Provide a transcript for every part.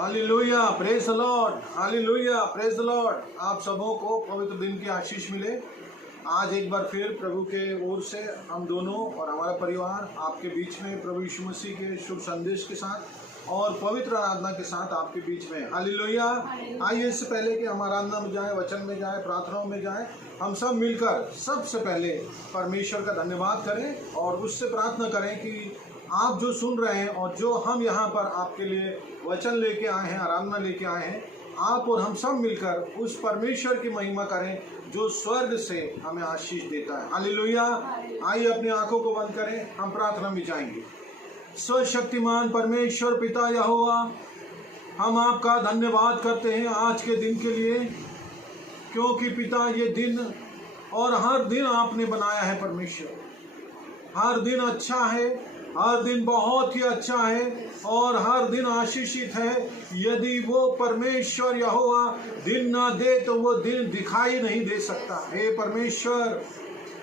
Hallelujah, praise the Lord, hallelujah, praise the Lord. आप सबों को पवित्र दिन की आशीष मिले। आज एक बार फिर प्रभु के ओर से हम दोनों और हमारा परिवार आपके बीच में प्रभु यीशु मसीह के शुभ संदेश के साथ और पवित्र आराधना के साथ आपके बीच में। हालेलुया। आइए इससे पहले कि हम आराधना में जाए, वचन में जाए, प्रार्थनाओं में जाए, हम सब मिलकर सबसे पहले परमेश्वर का धन्यवाद करें और उससे प्रार्थना करें कि आप जो सुन रहे हैं और जो हम यहाँ पर आपके लिए वचन लेके आए हैं, आराधना लेके आए हैं, आप और हम सब मिलकर उस परमेश्वर की महिमा करें जो स्वर्ग से हमें आशीष देता है। हालेलुया। आइए अपनी आंखों को बंद करें, हम प्रार्थना में जाएंगे। सर्वशक्तिमान परमेश्वर पिता यहोवा, हम आपका धन्यवाद करते हैं आज के दिन के लिए, क्योंकि पिता ये दिन और हर दिन आपने बनाया है परमेश्वर। हर दिन अच्छा है, हर दिन बहुत ही अच्छा है और हर दिन आशीषित है। यदि वो परमेश्वर यहोवा दिन ना दे तो वो दिन दिखाई नहीं दे सकता। हे परमेश्वर,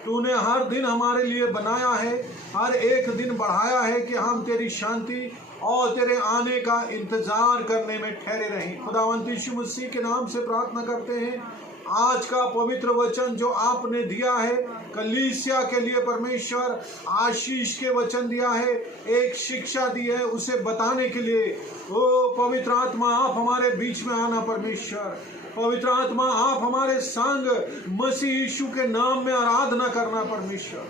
तूने हर दिन हमारे लिए बनाया है, हर एक दिन बढ़ाया है कि हम तेरी शांति और तेरे आने का इंतजार करने में ठहरे रहें। खुदावंत यीशु मसीह के नाम से प्रार्थना करते हैं, आज का पवित्र वचन जो आपने दिया है कलीसिया के लिए परमेश्वर, आशीष के वचन दिया है, एक शिक्षा दी है उसे बताने के लिए। ओ पवित्र आत्मा, आप हमारे बीच में आना परमेश्वर। पवित्र आत्मा, आप हमारे संग मसीह यीशु के नाम में आराधना करना परमेश्वर,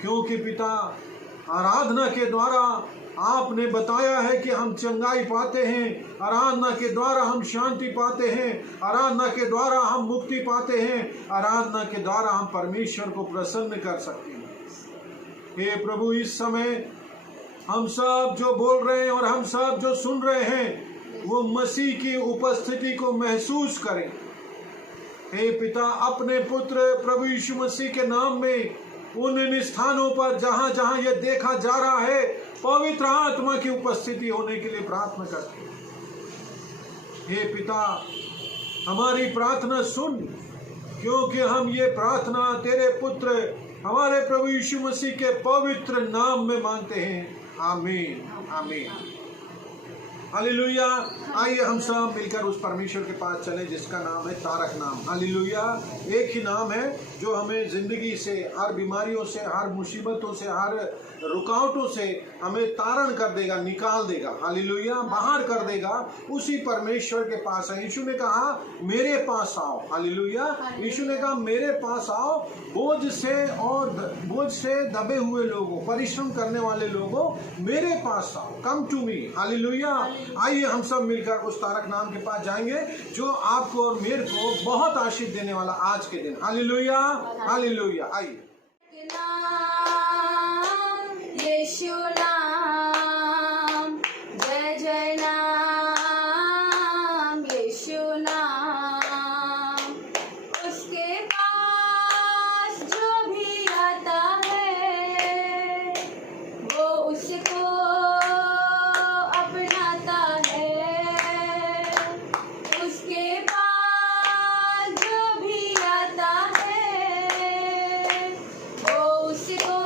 क्योंकि पिता आराधना के द्वारा आपने बताया है कि हम चंगाई पाते हैं, आराधना के द्वारा हम शांति पाते हैं, आराधना के द्वारा हम मुक्ति पाते हैं, आराधना के द्वारा हम परमेश्वर को प्रसन्न कर सकते हैं। हे प्रभु, इस समय हम सब जो बोल रहे हैं और हम सब जो सुन रहे हैं वो मसीह की उपस्थिति को महसूस करें। हे पिता, अपने पुत्र प्रभु यीशु मसीह के नाम में उन स्थानों पर जहां जहां यह देखा जा रहा है पवित्र आत्मा की उपस्थिति होने के लिए प्रार्थना करते हैं। हे पिता, हमारी प्रार्थना सुन, क्योंकि हम ये प्रार्थना तेरे पुत्र हमारे प्रभु यीशु मसीह के पवित्र नाम में मांगते हैं। आमीन, आमीन, हालेलुया। आइए हम सब मिलकर उस परमेश्वर के पास चले जिसका नाम है तारक नाम। हालेलुया। एक ही नाम है जो हमें जिंदगी से, हर बीमारियों से, हर मुसीबतों से, हर रुकावटों से हमें तारण कर देगा, निकाल देगा। हालेलुया, बाहर कर देगा। उसी परमेश्वर के पास है। यीशु ने कहा मेरे पास आओ। हालेलुया। यीशु ने कहा मेरे पास आओ, बोझ से दबे हुए लोगों, परिश्रम करने वाले लोगों, मेरे पास आओ, कम टू मी। हालेलुया। आइए हम सब मिलकर उस तारक नाम के पास जाएंगे जो आपको और मेरे को बहुत आशीष देने वाला आज के दिन। Hallelujah, hallelujah. आइए। यीशु नाम, जय जय नाम, यीशु नाम, उसके पास जो भी आता है वो उसको अपनाता है। उसके पास जो भी आता है वो उसको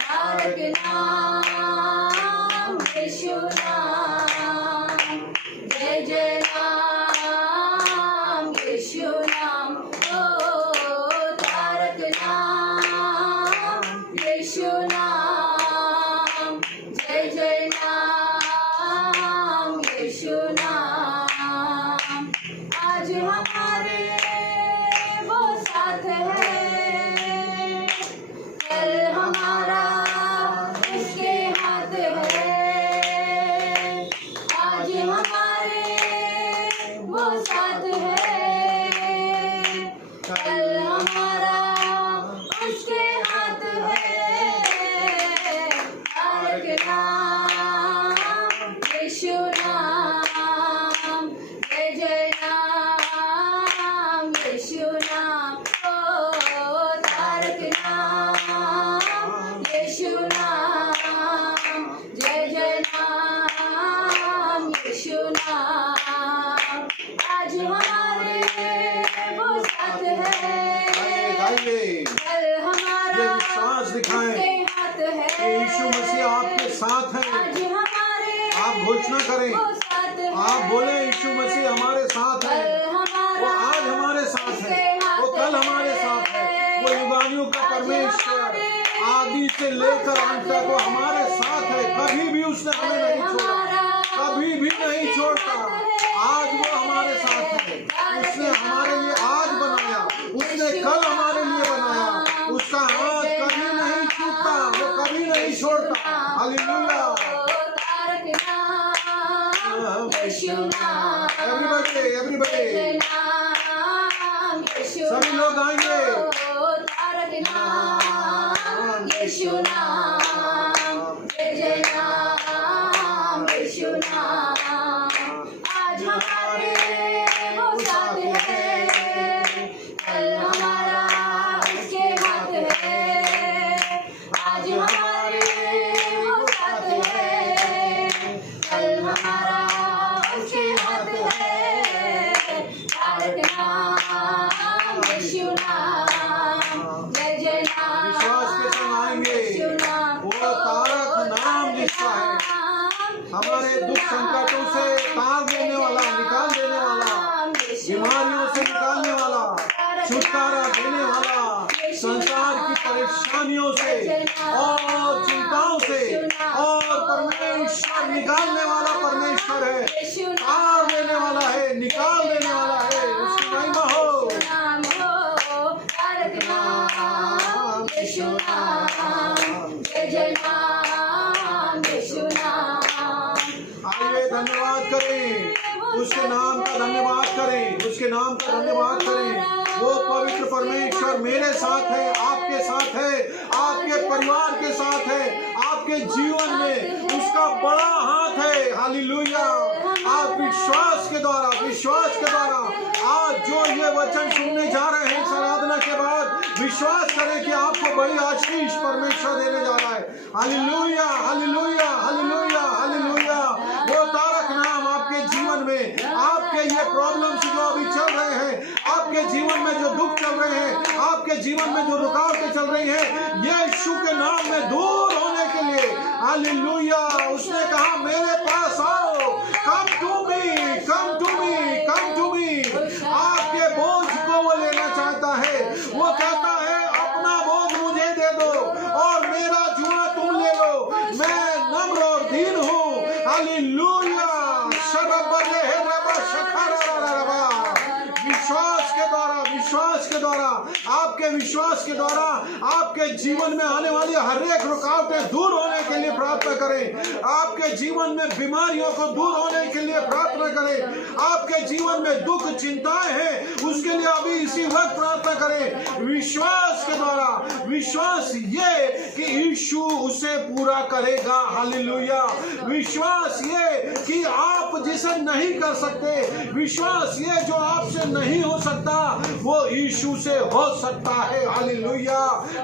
तारक नाम। साथ हैं। आज हमारे आप घोषणा करें, वो साथ है। आप बोले यीशु मसीह हमारे साथ है। वो आज हमारे साथ है, वो कल हमारे साथ है। वो युगानियों का परमेश्वर आदि से लेकर अंत तक वो हमारे साथ है। कभी भी उसने हमें नहीं छोड़ा, कभी भी नहीं छोड़ता। आज वो हमारे साथ है। उसने हमारे लिए आज बनाया, उसने कल हमारे लिए बनाया। उसका हाथ कभी नहीं छूटता, वो कभी नहीं छोड़ता। हालेलुया। एवरीबॉडी सभी लोग आएंगे। यीशु नाम, जय जय नाम, यीशु नाम। आज हमारे वो साथ है, कल हमारा उसके हाथ है। आज हमारे वो साथ है, कल हमारा उसके हाथ है। तारक नाम, यीशु नाम, जय जय नाम, विश्वास के संग आएंगे। यीशु नाम। वो तारक नाम जिसका है, हमारे दुख संकटों से तार देने वाला, निकाल देने वाला, बीमारियों से निकालने वाला, छुटकारा देने वाला, संसार की परेशानियों से और चिंताओं से और परमेश्वर निकालने वाला परमेश्वर है। तार देने वाला है, निकाल देने वाला है। उसकी महिमा हो। यीशु नाम, जय जय नाम, यीशु नाम। आइए धन्यवाद करें, उसके नाम का धन्यवाद करें, उसके नाम का धन्यवाद करें। वो पवित्र परमेश्वर मेरे साथ है, आपके साथ है, आपके परिवार के साथ है, आपके जीवन में उसका बड़ा हाथ है। हालेलुया। आप विश्वास के द्वारा आज जो ये वचन सुनने जा रहे हैं इस आराधना के बाद, विश्वास करें कि आपको बड़ी आशीष परमेश्वर देने जा रहा है। हालेलुया, हालेलुया, हालेलुया, हालेलुया। वो तारक नाम आपके जीवन में, आपके ये प्रॉब्लम्स जो अभी चल रहे हैं, आपके जीवन में जो दुख चल रहे हैं, आपके जीवन में जो रुकावटें चल रही हैं, यीशु के नाम में दूर होने के लिए, हालेलुया। उसने कहा मेरे पास आओ, come to me, come to me, come to me. आपके बोझ को वो लेना चाहता है। वो कहता है अपना बोझ मुझे दे दो और मेरा जुआ तुम ले लो। मैं नम्र और दीन हूँ। हालेलुया। आपके विश्वास के द्वारा आपके जीवन में आने वाली हर एक रुकावटें दूर होने के लिए प्रार्थना करें। आपके जीवन में बीमारियों को दूर होने के लिए प्रार्थना करें। आपके जीवन में दुख चिंताएं हैं, उसके लिए अभी इसी वक्त प्रार्थना करें। विश्वास के द्वारा, विश्वास ये कि यीशु उसे पूरा करेगा। हालेलुया। विश्वास ये कि आप जिसे नहीं कर सकते, विश्वास ये जो आपसे नहीं हो सकता, वो यीशु से हो सकता है। हालेलुया,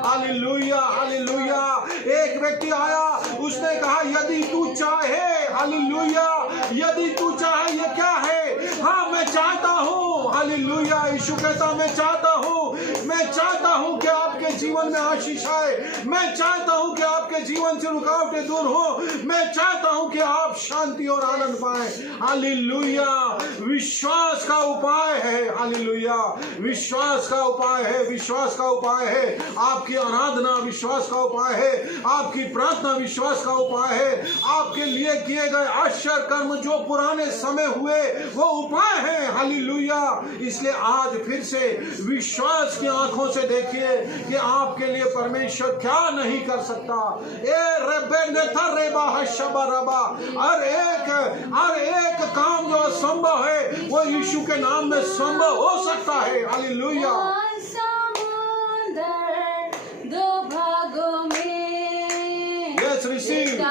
हालेलुया, हालेलुया। एक व्यक्ति आया, उसने कहा यदि तू चाहे, हालेलुया, यदि तू चाहे, ये क्या है? हाँ, मैं चाहता हूँ। हालेलुया। यीशु कहता मैं चाहता हूँ कि आपके जीवन में आशीष आए। मैं चाहता हूँ कि आपके जीवन से रुकावटें दूर हो। मैं चाहता हूँ कि आप शांति और आनंद पाएं। हालेलुया। विश्वास का उपाय है। हालेलुया। विश्वास का उपाय है, विश्वास का उपाय है। आपकी आराधना विश्वास का उपाय है, आपकी प्रार्थना विश्वास का उपाय है। आपके लिए किए गए आश्चर्य कर्म जो पुराने समय हुए वो उपाय है। हालेलुया। इसलिए आज फिर से विश्वास की आंखों से देखिए कि आपके लिए परमेश्वर क्या नहीं कर सकता। हर एक काम जो असंभव है वो यीशु के नाम में संभव हो सकता है। हालेलुया। दो भागों में यस, रिसीव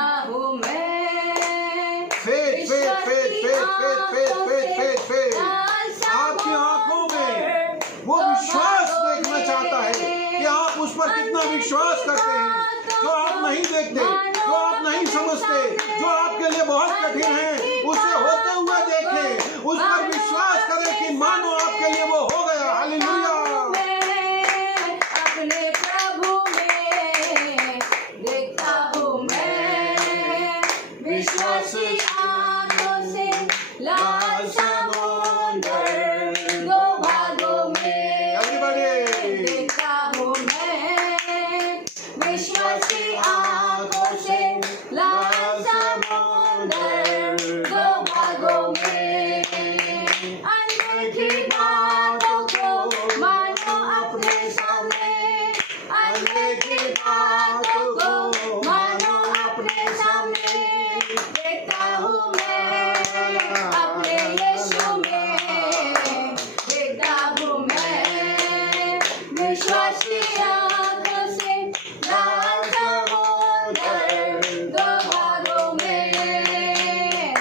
फेथ। आपकी आंखों में वो विश्वास देखना चाहता है कि आप उस पर कितना विश्वास करते हैं। जो आप नहीं देखते, जो आप नहीं समझते, जो आपके लिए बहुत कठिन है, उसे होते हुए देखें, उस पर विश्वास करें कि मानो आपके लिए वो हो गया। हालेलुया। अपने प्रभु में देखता हूँ मैं, विश्वासी आंखों से लाल समुंदर दो भागों में देखता हूँ मैं, विश्वासी आंखों से लाल समुंदर दो भागों में। अनदेखी बातों को मानो अपने सामने, अनदेखी बातों को मानो अपने सामने, देखता हूँ मैं अपने यीशु में, देखता हूँ मैं विश्वासी आंखों से लाल समुंदर दो भागों में,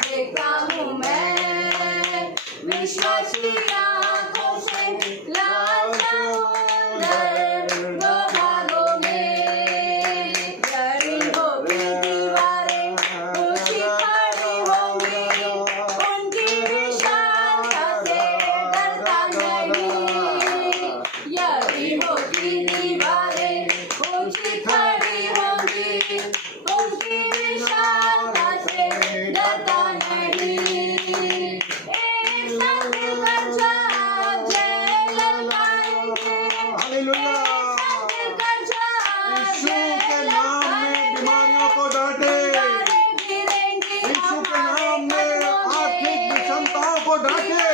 देखता हूँ मैं विश्वासी आंखों से लाल समुंदर दो भागों में। यरीहो की दीवारें ऊंची खड़ी होंगी, उनकी विशालता से डरता नहीं। यरीहो की दीवारें ऊंची खड़ी होंगी, उनकी विशालता से डरता नहीं। एक साथ मिलकर जब जय ललकाएंगे, हालेलुया। एक साथ मिलकर जब यीशु के जय नाम में बीमारियों को डांटे, दीवारें गिरेंगी, यीशु के नाम में आर्थिक विषमताओं को डांटे,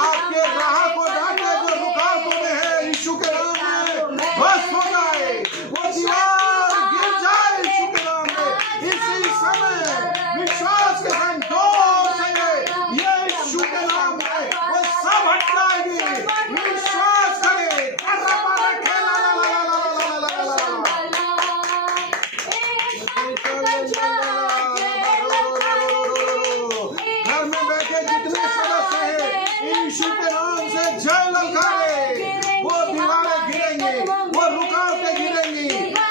आपके राह को डांटे जो रुकावटों में है, यीशु के नाम में बस हो जाए, वो दीवार गिर जाए यीशु के नाम में। इसी समय विश्वास के संग जोर से ये यीशु के नाम में वो सब हट जाएगी। विश्वास करें। घर में बैठे जितने सदस्य हैं यीशु के नाम से जय ललकारे, वो दीवारें गिरेंगी, वो रुकावटें गिरेंगी,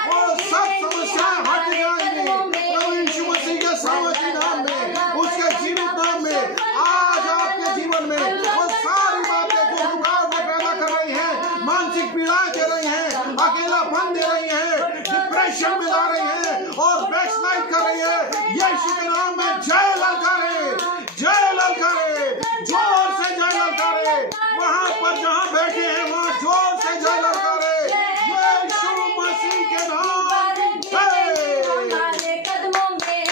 वो सब समस्याएं हट जाएंगी। प्रभु यीशु मसीह के सामर्थी नाम में, उसके जीवित नाम में आज आपके जीवन में वो सारी बातें जो रुकावटें पैदा कर रही हैं, मानसिक पीड़ाएं दे रही हैं, अकेलापन दे रही हैं, डिप्रेशन में ला रही हैं और बैकस्लाइड कर रही है, यीशु के नाम में जय ललकारे, जय ललकारे, जोर से जय ललकारे। वहां पर जहां बैठे हैं वहां जोर से जय ललकारे, यीशु मसीह के नाम की जय। हमारे कदमों में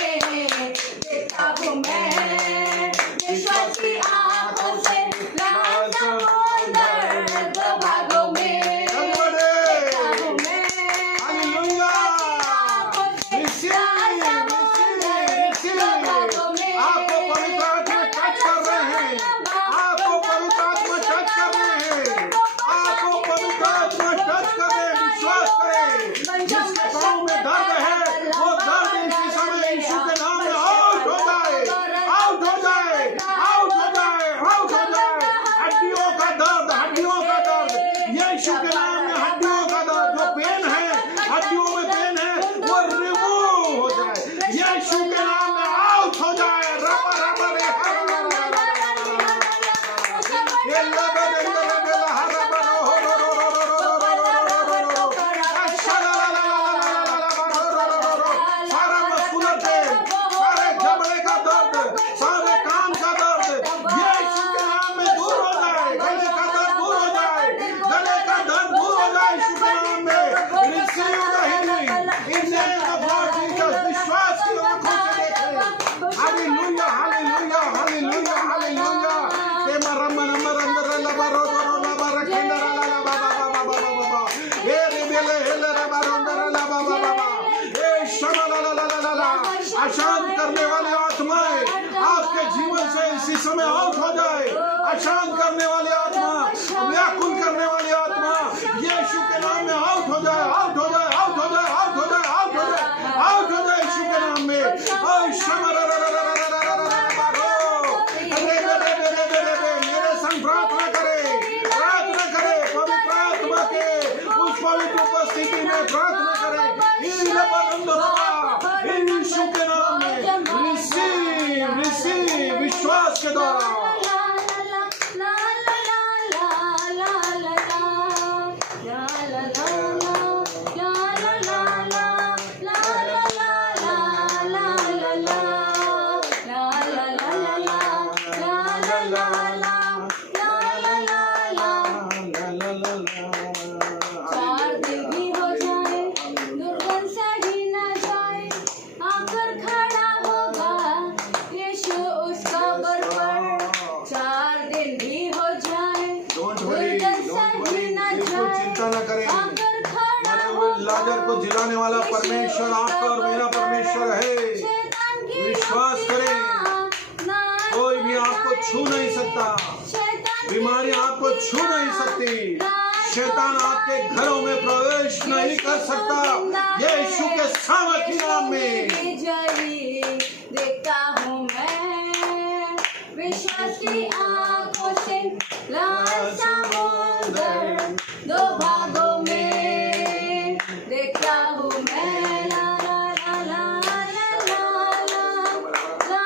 देखता हूँ मैं, विश्वासी आंखों से लाल समुंदर दो भागों में, देखता हूँ मैं हालेलुया। रिसीव, रिसीव, आपको पवित्र आत्मा टच कर रहे हैं, आपको पवित्र आत्मा टच कर रहे हैं, आपको पवित्र आत्मा टच कर रहे हैं। विश्वास करें, जिसके पाँव में दर्द है वो दर्द इसी समय यीशु के नाम में आउट हो जाए, आउट हो जाए, आउट हो जाए, आउट हो जाए। हड्डियों का दर्द, हड्डियों का दर्द, यीशु के नाम में हड्डियों का दर्द, जो पेन है, हड्डियों में पेन है, वो रिमूव हो जाए, यीशु के नाम में आउट हो जाए। रबा रबा रे ये लबा दे लबा ला हरबा रो हो रो रो रो रो रो रो रो रो रो रो। सारा मस्कुलर पेन, सारे जबड़े का दर्द, सारे कान का दर्द, यीशु के नाम में दूर हो जाए। गले का दर्द दूर हो जाए, गले का दर्द दूर हो जाए यीशु के नाम में। Receive the healing in name of Lord Jesus. विश्वास की आंखों से देखें। हालेलुया, हालेलुया, हालेलुया, हालेलुया। ते मरम नंबर अंदर लबा रो रो लबा रखेंदर ला ला बा बा बा बा बा बा। ए रिबेले हेले रबा अंदर ला बा बा बा बा। ए शमा ला ला ला ला ला। अशांत करने वाली आत्माएं आपके जीवन से इसी समय आउट हो जाए। अशांत करने वाली आत्मा, व्याकुल करने वाली आत्मा यीशु के नाम में आउट हो जाए, आउट हो जाए, आउट हो जाए, आउट हो जाए, आउट हो जाए, आउट हो जाए यीशु के नाम में। ओ शमा ला ला ला ला ला ला ला ला बा रो। रे रे रे रे रे रे रे मेरे संग प्रार्थना करें, प्रार्थना करें, पवित्र आत्मा के उस पवित्र उपस्थिति में प्रार्थना करें। यीशु के नाम में रिसीव, रिसीव विश्वास के द्वारा। परमेश्वर आपका और मेरा परमेश्वर है। विश्वास करें, कोई भी आपको छू नहीं सकता, बीमारी आपको छू नहीं सकती, शैतान आपके घरों में प्रवेश नहीं कर सकता। यीशु के सामर्थी नाम में देखता हूँ मैं विश्वास की आंखों से लाल समुंदर दो भागों में देखता हूँ मैं। ला ला ला ला ला ला ला।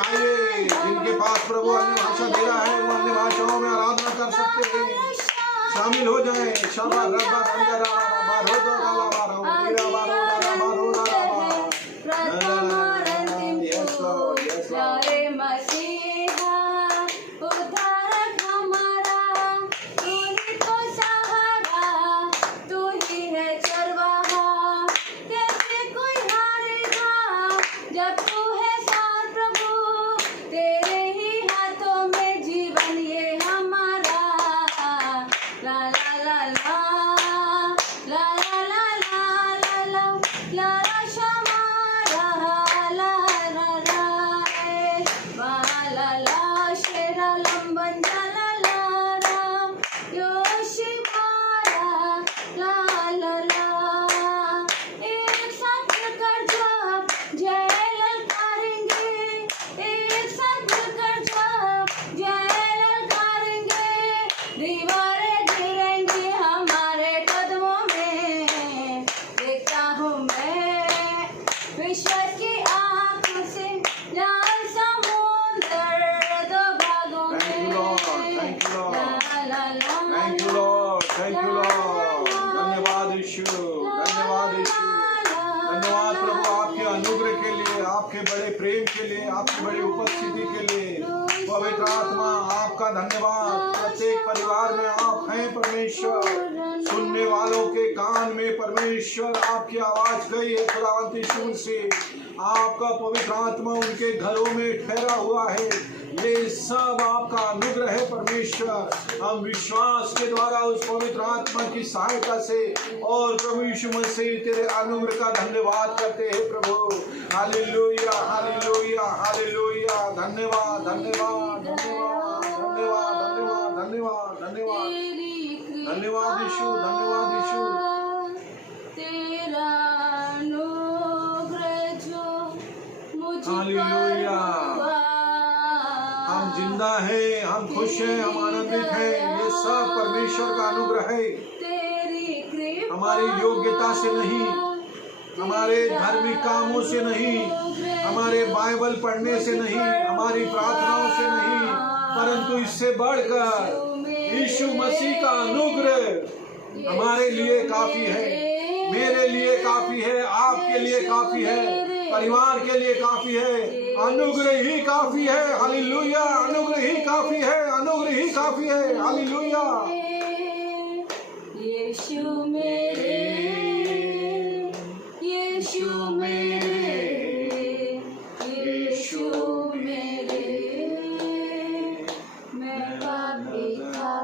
आइए, जिनके पास प्रभु अन्य भाषा दे रहा है वो अन्य भाषाओं में आराधना कर सकते हैं। शामिल हो जाए। शाबा रब्बा रंगा राबा बारो दो राला बारो मीरा बारो राला बारो राला। Yes Lord, yes Lord. रे मसीहा उद्धारक हमारा, तू ही तो सहारा, तू ही है चरवाहा। कैसे कोई हारेगा जब तू है साथ प्रभु, तेरे ही हाथों में जीवन ये हमारा। ला ला ला ला ला ला ला ला ला ला ला शमा ला ला ला ला रे मा ला ला शेरा लंबन ला ला राम योशी मारा ला ला ला। एक साथ मिलकर जब जय ललकारेंगे, एक साथ मिलकर जब जय ललकारेंगे, दीवारें गिरेंगी हमारे कदमों में। देखता हूँ मैं विश्वास की आंखों से लाल समुंदर दो भागों Thank you, Lord. में। Thank you, Lord. La La La Thank you Lord, thank you Lord. धन्यवाद यीशु, धन्यवाद यीशु, धन्यवाद प्रभु आपके अनुग्रह के लिए, आपके बड़े प्रेम के लिए, आपकी बड़ी उपस्थिति के लिए। पवित्र आत्मा आपका धन्यवाद। प्रत्येक परिवार में आप हैं परमेश्वर। सुनने वालों के कान में परमेश्वर आपकी आवाज गई है खुदावंत यीशु से। आपका पवित्र आत्मा उनके घरों में ठहरा हुआ है। ये सब आपका अनुग्रह है परमेश्वर। हम विश्वास के द्वारा उस पवित्र आत्मा की सहायता से और प्रभु यीशु मसीह तेरे अनुग्रह का धन्यवाद करते हैं प्रभु। हालेलुया हालेलुया हालेलुया। धन्यवाद धन्यवाद धन्यवाद धन्यवाद धन्यवाद धन्यवाद धन्यवाद धन्यवाद यीशु, धन्यवाद यीशु। तेरा अनुग्रह जो मुझ पर हालेलुया। हुआ, हम जिंदा हैं, हम खुश हैं, हम आनंदित हैं। ये सब परमेश्वर का अनुग्रह है। तेरी कृपा हमारी योग्यता से नहीं, हमारे धार्मिक कामों से नहीं, हमारे बाइबल पढ़ने से नहीं, हमारी प्रार्थनाओं से नहीं, परंतु इससे बढ़कर यीशु मसीह का अनुग्रह हमारे लिए काफी है। मेरे लिए काफी है, आपके लिए काफी है, परिवार के लिए काफी है। अनुग्रह ही काफी है। हालेलुया। अनुग्रह ही काफी है, अनुग्रह ही काफी है। हालेलुया। यीशु मेरे, यीशु मेरे, यीशु मेरे। मैं पापी था,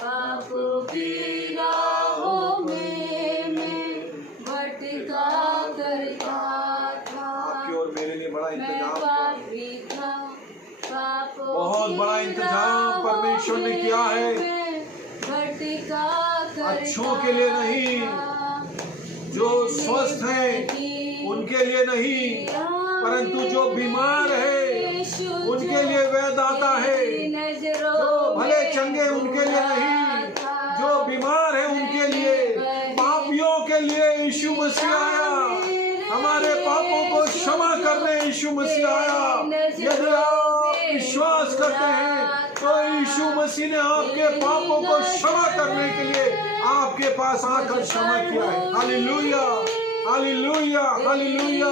पापों की राहों में मैं भटका करता था। आपकी और मेरे लिए बड़ा मैं इंतजाम हुआ। पापी था, पापों बहुत की बड़ा इंतजाम परमेश्वर ने राहों किया है। में भटका करता अच्छों के लिए नहीं, जो स्वस्थ हैं उनके लिए नहीं, परंतु जो बीमार है उनके लिए वह दाता है। जो भले चंगे उनके लिए नहीं, जो बीमार है उनके लिए, पापियों के लिए यीशु मसीह आया। हमारे पापों को क्षमा करने यीशु मसीह आया। यदि आप विश्वास करते हैं तो यीशु मसीह ने आपके पापों को क्षमा करने के लिए आपके पास आकर क्षमा किया है। हालेलुया हालेलुया हालेलुया।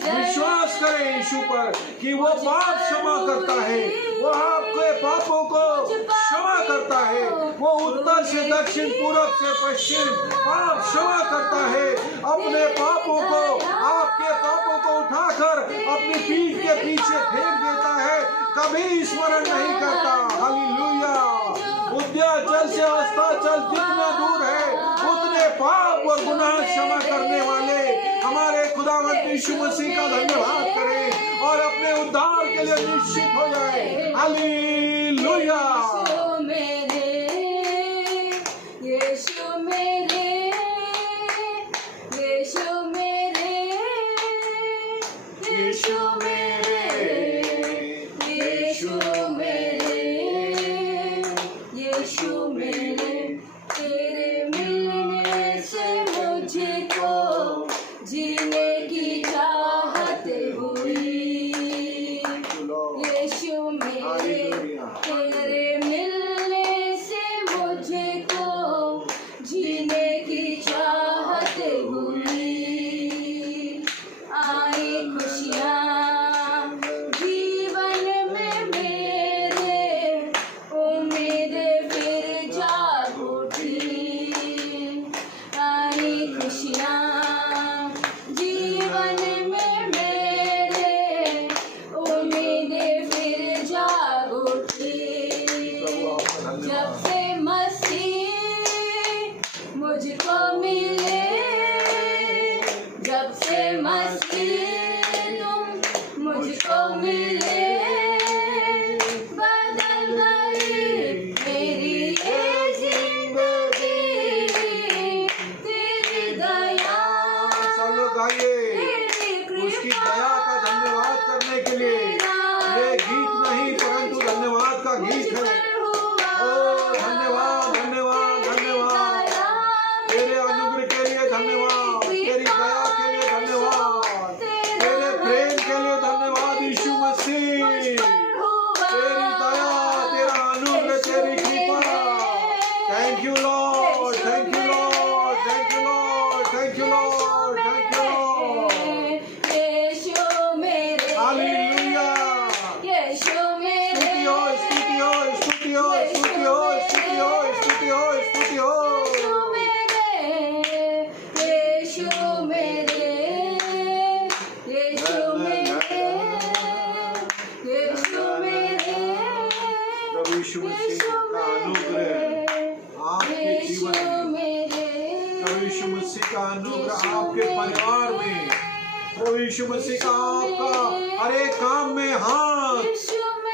विश्वास करें यीशु पर कि वो पाप क्षमा करता है, वो आपके पापों को क्षमा करता है। वो उत्तर से दक्षिण, पूरब से पश्चिम पाप क्षमा करता है। अपने पापों को, आपके पापों को उठाकर अपनी पीठ के पीछे फेंक देता है, कभी स्मरण नहीं करता। हालेलुया। उद्याचल से अस्ताचल जितना दूर है उतने पाप और गुनाह क्षमा करने वाले हमारे खुदावंद यीशु मसीह का धन्यवाद करें और अपने उद्धार के लिए निश्चित हो जाए। हालेलुया। यीशु मेरे, यीशु मेरे, यीशु मेरे, यीशु मेरे, यीशु मेरे, तेरे मिलने से मुझको जीने की चाहत हुई। यीशु मेरे, तेरे मिलने से मुझको जीने की चाहत हुई। आई खुशियाँ जीवन में मेरे, उम्मीदें फिर जाग उठी। आई खुशियाँ जीवन में मेरे, उम्मीदें फिर जाग उठी। जब से मसीह मुझको मिले, जब से मसीह तुम मुझको मिले, बदल गई मेरी ये जिंदगी। तेरी दया, सब लोग गाइए तेरी उसकी कृपा, दया का धन्यवाद करने के लिए। ये गीत नहीं परंतु धन्यवाद का गीत है। ओ धन्यवाद, धन्यवाद, धन्यवाद तेरे अनुग्रह के लिए, धन्यवाद तेरी दया के लिए, धन्यवाद तेरे प्रेम के लिए, धन्यवाद यीशु मसीह। तेरी दया, तेरा अनुग्रह, तेरी कृपा। Thank you lord, thank you lord, thank you lord, thank you lord, thank you lord. Yeshu मेरे, हालेलुया। यीशु मेरे, स्तुति हो, स्तुति हो, स्तुति हो, स्तुति हो, स्तुति हो, स्तुति हो, स्तुति हो। यीशु मेरे, यीशु मेरे, यीशु मेरे, प्रभु यीशु मसीह का अनुग्रह आपके जीवन में, प्रभु यीशु मसीह का अनुग्रह आपके परिवार में, प्रभु यीशु मसीह का आपका हर एक काम में हाथ,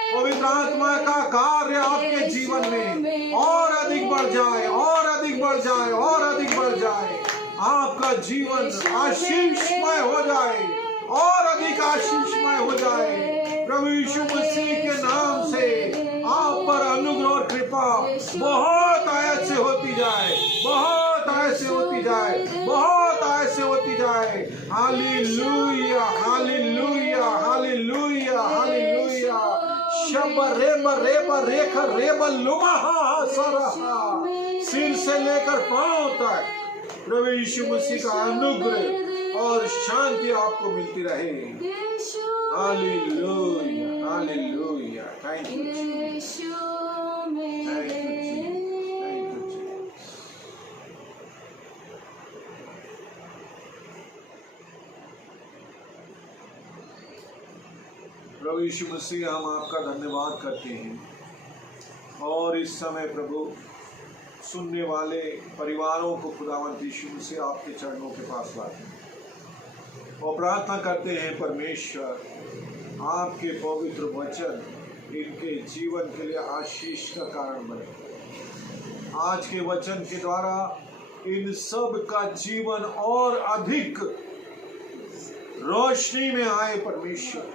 पवित्र आत्मा का कार्य आपके जीवन में और अधिक बढ़ जाए, और अधिक बढ़ जाए, और अधिक बढ़ जाए। आपका जीवन आशीषमय हो जाए और अधिक आशीषमय हो जाए। प्रभु यीशु मसीह के नाम से आप पर अनुग्रह और कृपा बहुत आयत से होती जाए, बहुत आयत से होती जाए, बहुत आयत से होती जाए। हालेलुया, हालेलुया, हालेलुया, हालेलुया। शब रेब रेब रेख रेब लुमहा सरहा, सिर से लेकर पांव तक प्रभु यीशु मसीह का अनुग्रह और शांति आपको मिलती रहे। Hallelujah, hallelujah. थैंक यू, यीशु मेरे, थैंक यू। प्रभु यीशु मसीह, हम आपका धन्यवाद करते हैं और इस समय प्रभु सुनने वाले परिवारों को खुदावंद यीशु मसीह आपके चरणों के पास लाते हैं और प्रार्थना करते हैं परमेश्वर आपके पवित्र वचन इनके जीवन के लिए आशीष का कारण बने। आज के वचन के द्वारा इन सब का जीवन और अधिक रोशनी में आए परमेश्वर,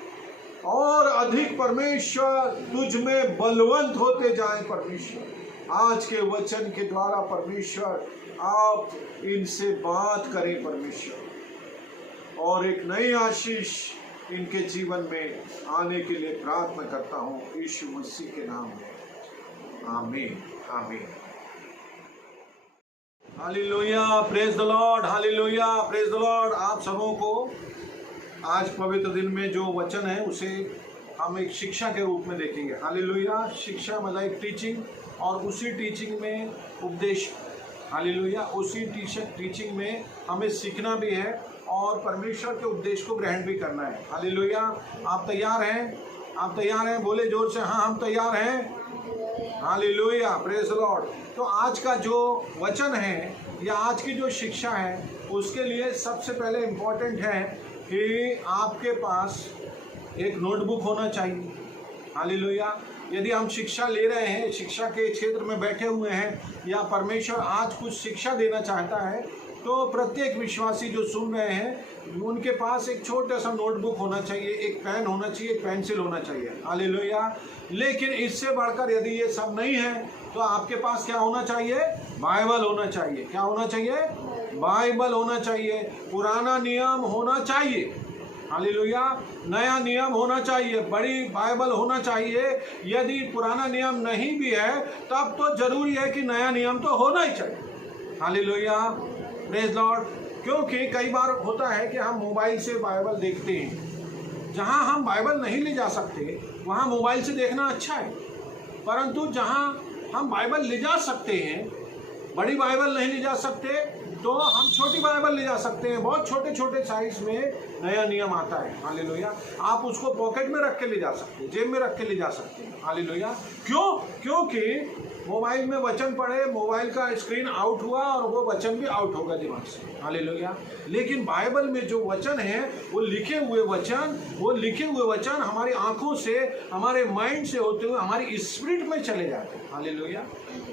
और अधिक परमेश्वर तुझ में बलवंत होते जाएं परमेश्वर। आज के वचन के द्वारा परमेश्वर आप इनसे बात करें परमेश्वर, और एक नई आशीष इनके जीवन में आने के लिए प्रार्थना करता हूँ यीशु मसीह के नाम में, आमीन, आमीन। Hallelujah, praise the Lord, hallelujah, praise the Lord. आप सबों को आज पवित्र दिन में जो वचन है उसे हम एक शिक्षा के रूप में देखेंगे। हालेलुया, शिक्षा मतलब एक टीचिंग, और उसी टीचिंग में उपदेश। हालेलुया, उसी टीचिंग में हमें सीखना भी है और परमेश्वर के उपदेश को ग्रहण भी करना है। हालेलुया, आप तैयार हैं? आप तैयार हैं? बोले जोर से, हाँ हम तैयार हैं। Hallelujah, praise the Lord. तो आज का जो वचन है या आज की जो शिक्षा है उसके लिए सबसे पहले इम्पोर्टेंट है कि आपके पास एक नोटबुक होना चाहिए। हालेलुया। यदि हम शिक्षा ले रहे हैं, शिक्षा के क्षेत्र में बैठे हुए हैं, या परमेश्वर आज कुछ शिक्षा देना चाहता है, तो प्रत्येक विश्वासी जो सुन रहे हैं उनके पास एक छोटा सा नोटबुक होना चाहिए, एक पेन होना चाहिए, एक पेंसिल होना चाहिए। हालेलुया। लेकिन इससे बढ़कर यदि ये सब नहीं है तो आपके पास क्या होना चाहिए? बाइबल होना चाहिए। क्या होना चाहिए? बाइबल होना चाहिए। पुराना नियम होना चाहिए। हालेलुया। नया नियम होना चाहिए, बड़ी बाइबल होना चाहिए। यदि पुराना नियम नहीं भी है तब तो जरूरी है कि नया नियम तो होना ही चाहिए। हालेलुया। Praise Lord. क्योंकि कई बार होता है कि हम मोबाइल से बाइबल देखते हैं। जहां हम बाइबल नहीं ले जा सकते वहां मोबाइल से देखना अच्छा है, परंतु जहां हम बाइबल ले जा सकते हैं, बड़ी बाइबल नहीं ले जा सकते तो हम छोटी बाइबल ले जा सकते हैं। बहुत छोटे छोटे साइज में नया नियम आता है। हालेलुया। आप उसको पॉकेट में रख के ले जा सकते हैं, जेब में रख के ले जा सकते हैं। हालेलुया। क्यों? क्योंकि मोबाइल में वचन पढ़े, मोबाइल का स्क्रीन आउट हुआ और वो वचन भी आउट होगा दिमाग से। हालेलुया। लेकिन बाइबल में जो वचन है वो लिखे हुए वचन हमारी आंखों से, हमारे माइंड से होते हुए हमारी स्पिरिट में चले जाते हैं। हालेलुया।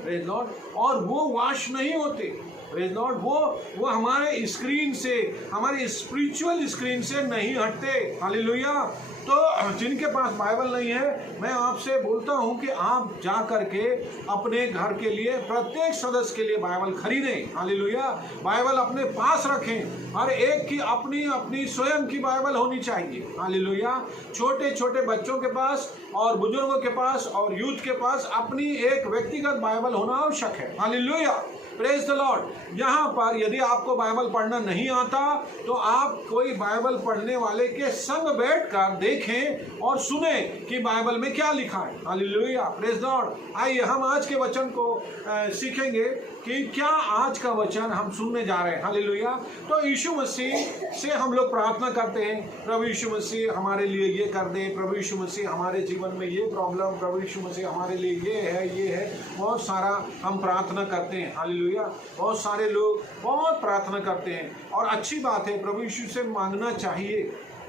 Praise Lord. और वो वॉश नहीं होते। Praise Lord. वो हमारे स्क्रीन से, हमारे स्पिरिचुअल स्क्रीन से नहीं हटते। हालेलुया। तो जिनके पास बाइबल नहीं है, मैं आपसे बोलता हूं कि आप जा करके अपने घर के लिए, प्रत्येक सदस्य के लिए बाइबल खरीदें। हालेलुया। बाइबल अपने पास रखें। हर एक की अपनी अपनी स्वयं की बाइबल होनी चाहिए। हालेलुया। छोटे छोटे बच्चों के पास और बुजुर्गों के पास और यूथ के पास अपनी एक व्यक्तिगत बाइबल होना आवश्यक है। हालेलुया। Praise the Lord. यहाँ पर यदि आपको बाइबल पढ़ना नहीं आता तो आप कोई बाइबल पढ़ने वाले के संग बैठकर देखें और सुने कि बाइबल में क्या लिखा है। हालेलुया। Praise the Lord. आइए हम आज के वचन को सीखेंगे कि क्या आज का वचन हम सुनने जा रहे हैं। हालेलुया। तो यीशु मसीह से हम लोग प्रार्थना करते हैं, प्रभु यीशु मसीह हमारे लिए ये कर दे, प्रभु यीशु मसीह हमारे जीवन में ये प्रॉब्लम, प्रभु यीशु मसीह हमारे लिए ये है। बहुत सारा हम प्रार्थना करते हैं। हालेलुया। बहुत सारे लोग बहुत प्रार्थना करते हैं और अच्छी बात है, प्रभु यीशु से मांगना चाहिए।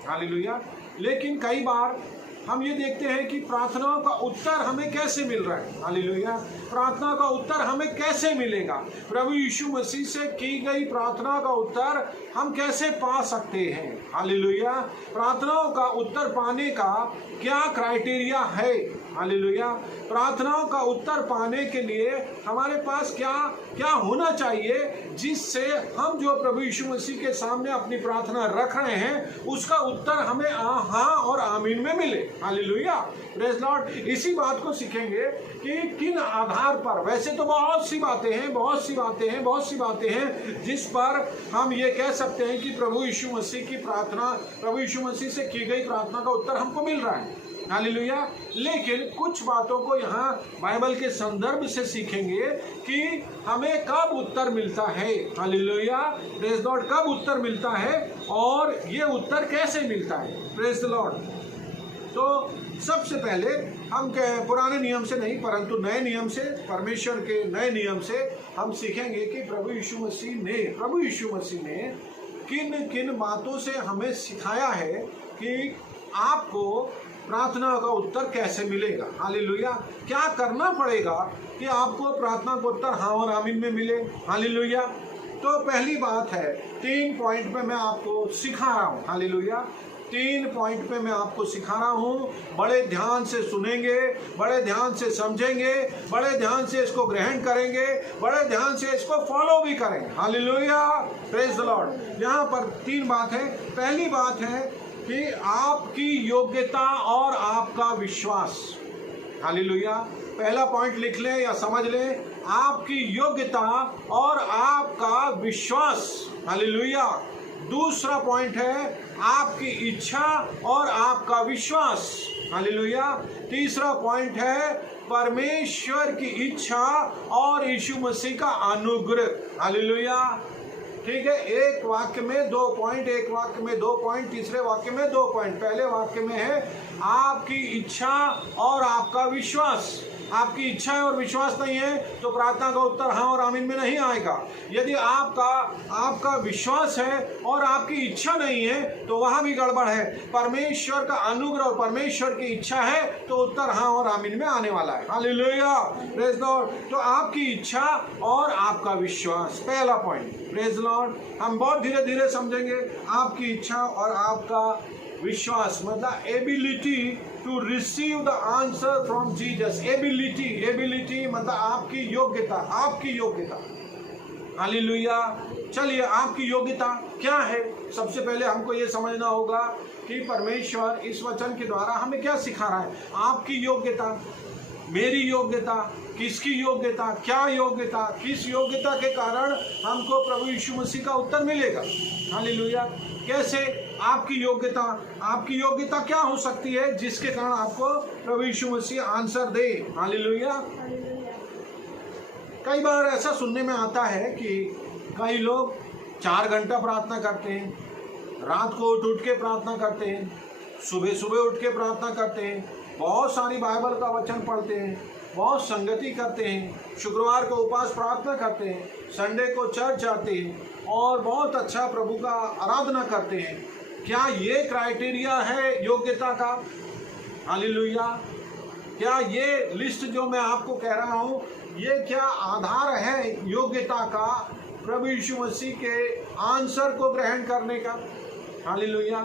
हालेलुया। लेकिन कई बार हम ये देखते हैं कि प्रार्थनाओं का उत्तर हमें कैसे मिल रहा है। हालेलुया। प्रार्थना का उत्तर हमें कैसे मिलेगा? प्रभु यीशु मसीह से की गई प्रार्थना का उत्तर हम कैसे पा सकते हैं? हालेलुया। प्रार्थनाओं का उत्तर पाने का क्या क्राइटेरिया है? हालेलुया। प्रार्थनाओं का उत्तर पाने के लिए हमारे पास क्या क्या होना चाहिए जिससे हम जो प्रभु यीशु मसीह के सामने अपनी प्रार्थना रख रहे हैं उसका उत्तर हमें हाँ और आमीन में मिले। हालेलुया। Praise Lord. इसी बात को सीखेंगे कि किन आधार पर, वैसे तो बहुत सी बातें हैं जिस पर हम ये कह सकते हैं कि प्रभु यीशु मसीह की प्रार्थना, प्रभु यीशु मसीह से की गई प्रार्थना का उत्तर हमको मिल रहा है। हालेलुया। लेकिन कुछ बातों को यहाँ बाइबल के संदर्भ से सीखेंगे कि हमें कब उत्तर मिलता है। हालेलुया। Praise the Lord. कब उत्तर मिलता है और ये उत्तर कैसे मिलता है। Praise the Lord. तो सबसे पहले हम पुराने नियम से नहीं परंतु नए नियम से, परमेश्वर के नए नियम से हम सीखेंगे कि प्रभु यीशु मसीह ने किन किन बातों से हमें सिखाया है कि आपको प्रार्थना का उत्तर कैसे मिलेगा। हालेलुया। क्या करना पड़ेगा कि आपको प्रार्थना का उत्तर हाँ और आमीन में मिले। हालेलुया। तो पहली बात है, 3 पॉइंट पे मैं आपको सिखा रहा हूँ। हालेलुया। 3 पॉइंट पे मैं आपको सिखा रहा हूँ। बड़े ध्यान से सुनेंगे, बड़े ध्यान से समझेंगे, बड़े ध्यान से इसको ग्रहण करेंगे, बड़े ध्यान से इसको फॉलो भी करेंगे। हालेलुया। Praise the Lord. यहाँ पर 3 बात है। पहली बात है कि आपकी योग्यता और आपका विश्वास। हालेलुया। पहला पॉइंट लिख लें या समझ लें, आपकी योग्यता और आपका विश्वास। हालेलुया। दूसरा पॉइंट है आपकी इच्छा और आपका विश्वास। हालेलुया। तीसरा पॉइंट है परमेश्वर की इच्छा और यीशु मसीह का अनुग्रह। हालेलुया। ठीक है। एक वाक्य में 2 पॉइंट, एक वाक्य में 2 पॉइंट, तीसरे वाक्य में 2 पॉइंट। पहले वाक्य में है आपकी इच्छा और आपका विश्वास। आपकी इच्छाएं और विश्वास नहीं है तो प्रार्थना का उत्तर हाँ और आमीन में नहीं आएगा। यदि आपका विश्वास है और आपकी इच्छा नहीं है तो वहाँ भी गड़बड़ है। परमेश्वर का अनुग्रह और परमेश्वर की इच्छा है तो उत्तर हाँ और आमीन में आने वाला है। Hallelujah, praise Lord. तो आपकी इच्छा और आपका विश्वास, पहला पॉइंट। Praise Lord. हम बहुत धीरे धीरे समझेंगे। आपकी इच्छा और आपका विश्वास मतलब ability to receive the answer from Jesus. Ability मतलब आपकी योग्यता। हालेलुया। चलिए, आपकी योग्यता क्या है? सबसे पहले हमको ये समझना होगा कि परमेश्वर इस वचन के द्वारा हमें क्या सिखा रहा है। आपकी योग्यता, मेरी योग्यता, किसकी योग्यता, क्या योग्यता, किस योग्यता के कारण हमको प्रभु यीशु मसीह का उत्तर मिलेगा। हालेलुया। कैसे? आपकी योग्यता क्या हो सकती है जिसके कारण आपको प्रभु यीशु मसीह आंसर दे। हालेलुया। कई बार ऐसा सुनने में आता है कि कई लोग 4 घंटा प्रार्थना करते हैं, रात को उठ के प्रार्थना करते हैं, सुबह उठ के प्रार्थना करते हैं, बहुत सारी बाइबल का वचन पढ़ते हैं, बहुत संगति करते हैं, शुक्रवार को उपवास प्रार्थना करते हैं, संडे को चर्च जाते हैं और बहुत अच्छा प्रभु का आराधना करते हैं। क्या ये क्राइटेरिया है योग्यता का? हालेलुया। क्या ये लिस्ट जो मैं आपको कह रहा हूँ ये क्या आधार है योग्यता का प्रभु यीशु मसीह के आंसर को ग्रहण करने का? Hallelujah,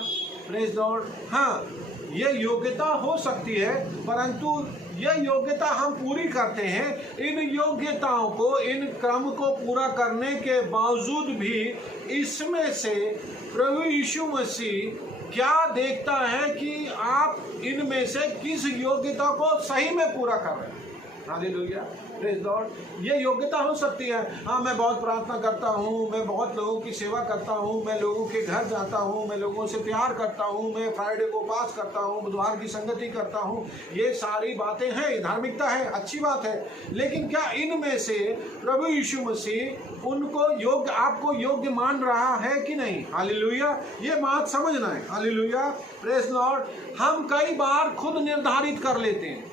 praise Lord. हाँ, ये योग्यता हो सकती है, परंतु यह योग्यता हम पूरी करते हैं। इन योग्यताओं को, इन क्रम को पूरा करने के बावजूद भी इसमें से प्रभु यीशु मसीह क्या देखता है कि आप इनमें से किस योग्यता को सही में पूरा कर रहे हैं। Hallelujah, praise Lord. ये योग्यता हो सकती है। हाँ, मैं बहुत प्रार्थना करता हूँ, मैं बहुत लोगों की सेवा करता हूँ, मैं लोगों के घर जाता हूँ, मैं लोगों से प्यार करता हूँ, मैं फ्राइडे को उपवास करता हूँ, बुधवार की संगति करता हूँ। ये सारी बातें हैं, धार्मिकता है, अच्छी बात है। लेकिन क्या इनमें से प्रभु यीशु मसीह उनको आपको योग्य मान रहा है कि नहीं? हालेलुया, ये बात समझना है। Hallelujah, praise Lord. हम कई बार खुद निर्धारित कर लेते हैं,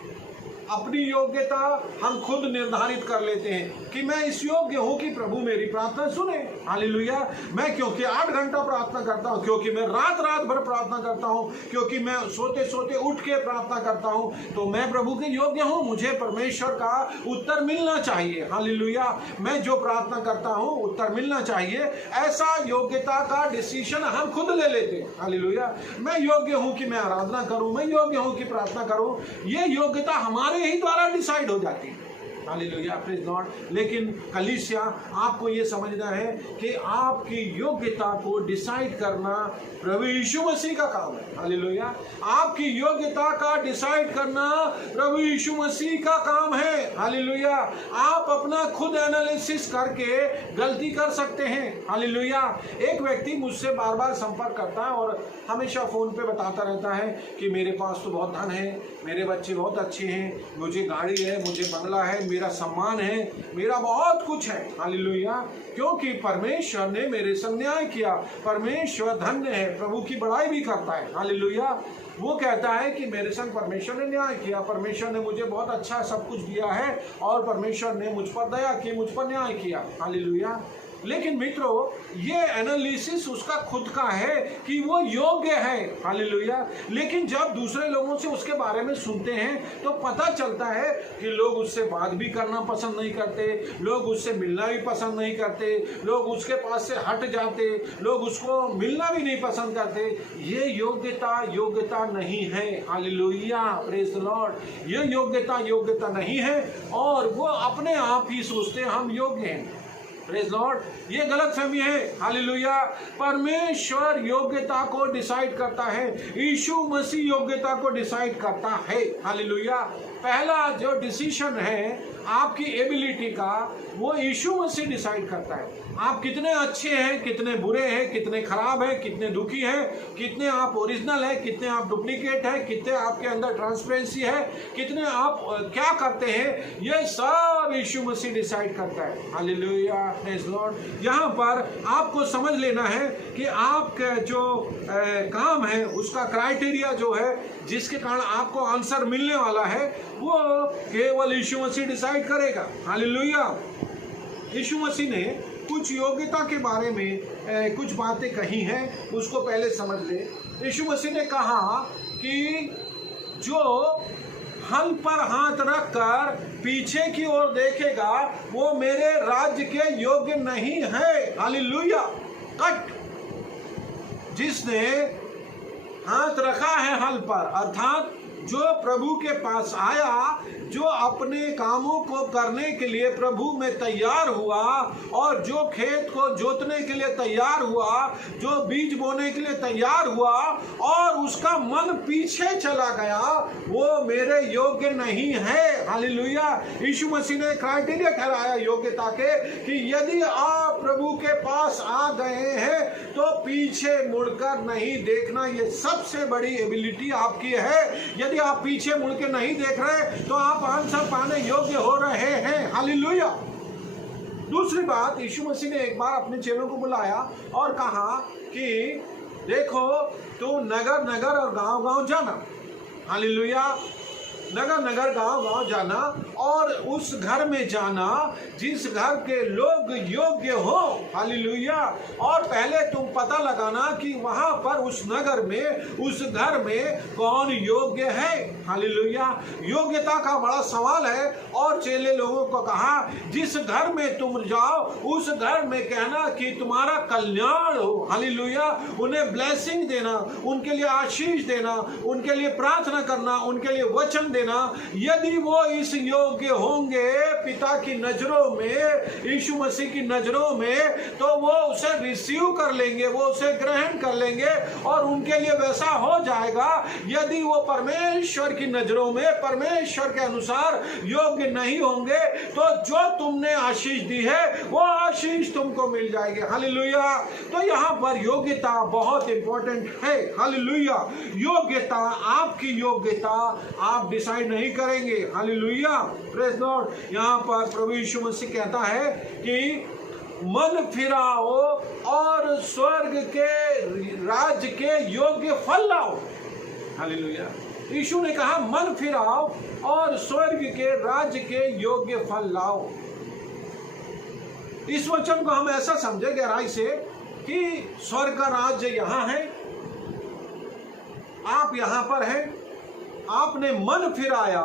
अपनी योग्यता हम खुद निर्धारित कर लेते हैं कि मैं इस योग्य हूं कि प्रभु मेरी प्रार्थना सुने। हालेलुया। मैं क्योंकि 8 घंटा प्रार्थना करता हूं, क्योंकि मैं रात भर प्रार्थना करता हूं, क्योंकि मैं सोते उठ के प्रार्थना करता हूं, तो मैं प्रभु के योग्य हूं, मुझे परमेश्वर का उत्तर मिलना चाहिए। हालेलुया। मैं जो प्रार्थना करता हूं उत्तर मिलना चाहिए। ऐसा योग्यता का डिसीजन हम खुद ले लेते हैं। हालेलुया। मैं योग्य हूं कि मैं आराधना करूं, मैं योग्य हूं कि प्रार्थना करूं। ये योग्यता हमारे ही द्वारा डिसाइड हो जाती है। Hallelujah, praise Lord. लेकिन कलीसिया, आपको ये समझना है कि आपकी योग्यता को डिसाइड करना प्रभु यीशु मसीह का काम है। हालेलुया। आपकी योग्यता का डिसाइड करना प्रभु यीशु मसीह का काम है। हालेलुया। आप अपना खुद एनालिसिस करके गलती कर सकते हैं। हालेलुया। एक व्यक्ति मुझसे बार बार संपर्क करता है और हमेशा फोन पे बताता रहता है कि मेरे पास तो बहुत धन है, मेरे बच्चे बहुत अच्छे हैं, मुझे गाड़ी है, मुझे बंगला है, मेरा सम्मान है, मेरा बहुत कुछ है। हालेलुया। क्योंकि परमेश्वर ने मेरे संग न्याय किया। परमेश्वर धन्य है, प्रभु की बड़ाई भी करता है। हालेलुया। वो कहता है कि मेरे संग परमेश्वर ने न्याय किया, परमेश्वर ने मुझे बहुत अच्छा सब कुछ दिया है और परमेश्वर ने मुझ पर दया की, मुझ पर न्याय किया। हालेलुया। लेकिन मित्रों, ये एनालिसिस उसका खुद का है कि वो योग्य है। हालेलुया। लेकिन जब दूसरे लोगों से उसके बारे में सुनते हैं तो पता चलता है कि लोग उससे बात भी करना पसंद नहीं करते, लोग उससे मिलना भी पसंद नहीं करते, लोग उसके पास से हट जाते, लोग उसको मिलना भी नहीं पसंद करते। ये योग्यता नहीं है। Hallelujah, praise the Lord. ये योग्यता नहीं है और वो अपने आप ही सोचते हैं हम योग्य हैं। Praise Lord. ये गलतफहमी है। हालेलुया। परमेश्वर योग्यता को डिसाइड करता है, यीशु मसीह योग्यता को डिसाइड करता है। हालेलुया। पहला जो डिसीजन है आपकी एबिलिटी का, वो यीशु मसीह डिसाइड करता है। आप कितने अच्छे हैं, कितने बुरे हैं, कितने खराब हैं, कितने दुखी हैं, कितने आप ओरिजिनल हैं, कितने आप डुप्लीकेट हैं, कितने आपके अंदर ट्रांसपेरेंसी है, कितने आप क्या करते हैं, ये सब यीशु मसीह डिसाइड करता है। Hallelujah, praise Lord. यहाँ पर आपको समझ लेना है कि आपका जो काम है उसका क्राइटेरिया जो है जिसके कारण आपको आंसर मिलने वाला है वो केवल यीशु मसीह डिसाइड करेगा। हालेलुया। यीशु मसीह ने कुछ योग्यता के बारे में कुछ बातें कही हैं, उसको पहले समझ ले। यीशु मसीह ने कहा कि जो हल पर हाथ रखकर पीछे की ओर देखेगा वो मेरे राज्य के योग्य नहीं है। हालेलुया। कट। जिसने हाथ रखा है हल पर, अर्थात जो प्रभु के पास आया, जो अपने कामों को करने के लिए प्रभु में तैयार हुआ और जो खेत को जोतने के लिए तैयार हुआ, जो बीज बोने के लिए तैयार हुआ और उसका मन पीछे चला गया, वो मेरे योग्य नहीं है। हालेलुया। यीशु मसीह ने क्राइटेरिया ठहराया योग्यता के कि यदि आप प्रभु के पास आ गए हैं तो पीछे मुड़कर नहीं देखना, ये सबसे बड़ी एबिलिटी आपकी है। यदि आप पीछे मुड़ के नहीं देख रहे तो आप आंसर पाने योग्य हो रहे हैं। हालेलुया। दूसरी बात, यीशु मसीह ने एक बार अपने चेलों को बुलाया और कहा कि देखो, तू नगर नगर और गांव गांव जाना। हालेलुया। नगर नगर गांव गांव जाना और उस घर में जाना जिस घर के लोग योग्य हो। हालेलुया। और पहले तुम पता लगाना कि वहां पर उस नगर में, उस घर में कौन योग्य है। हालेलुया। योग्यता का बड़ा सवाल है। और चेले लोगों को कहा जिस घर में तुम जाओ उस घर में कहना कि तुम्हारा कल्याण हो। हालेलुया। उन्हें ब्लेसिंग देना, उनके लिए आशीष देना, उनके लिए प्रार्थना करना, उनके लिए वचन देना। यदि वो इस योग्य होंगे पिता की नजरों में, यीशु मसीह की नजरों में, तो वो उसे रिसीव कर लेंगे, वो उसे ग्रहण कर लेंगे और उनके लिए वैसा हो जाएगा। यदि वो परमेश्वर की नजरों में, परमेश्वर के अनुसार योग्य नहीं होंगे तो जो तुमने आशीष दी है वो आशीष तुमको मिल जाएगी। हालेलुया। तो यहाँ पर योग्यता बहुत इंपॉर्टेंट है। हालेलुया। योग्यता, आपकी योग्यता आप डिसाइड नहीं करेंगे। Hallelujah, praise Lord. यहाँ पर प्रभु यीशु मसीह कहता है कि मन फिराओ और स्वर्ग के राज्य के योग्य फल लाओ। हालेलुया। यीशु ने कहा मन फिराओ और स्वर्ग के राज्य के योग्य फल लाओ। इस वचन को हम ऐसा समझे गहराई से कि स्वर्ग का राज्य यहाँ है, आप यहाँ पर हैं, आपने मन फिराया,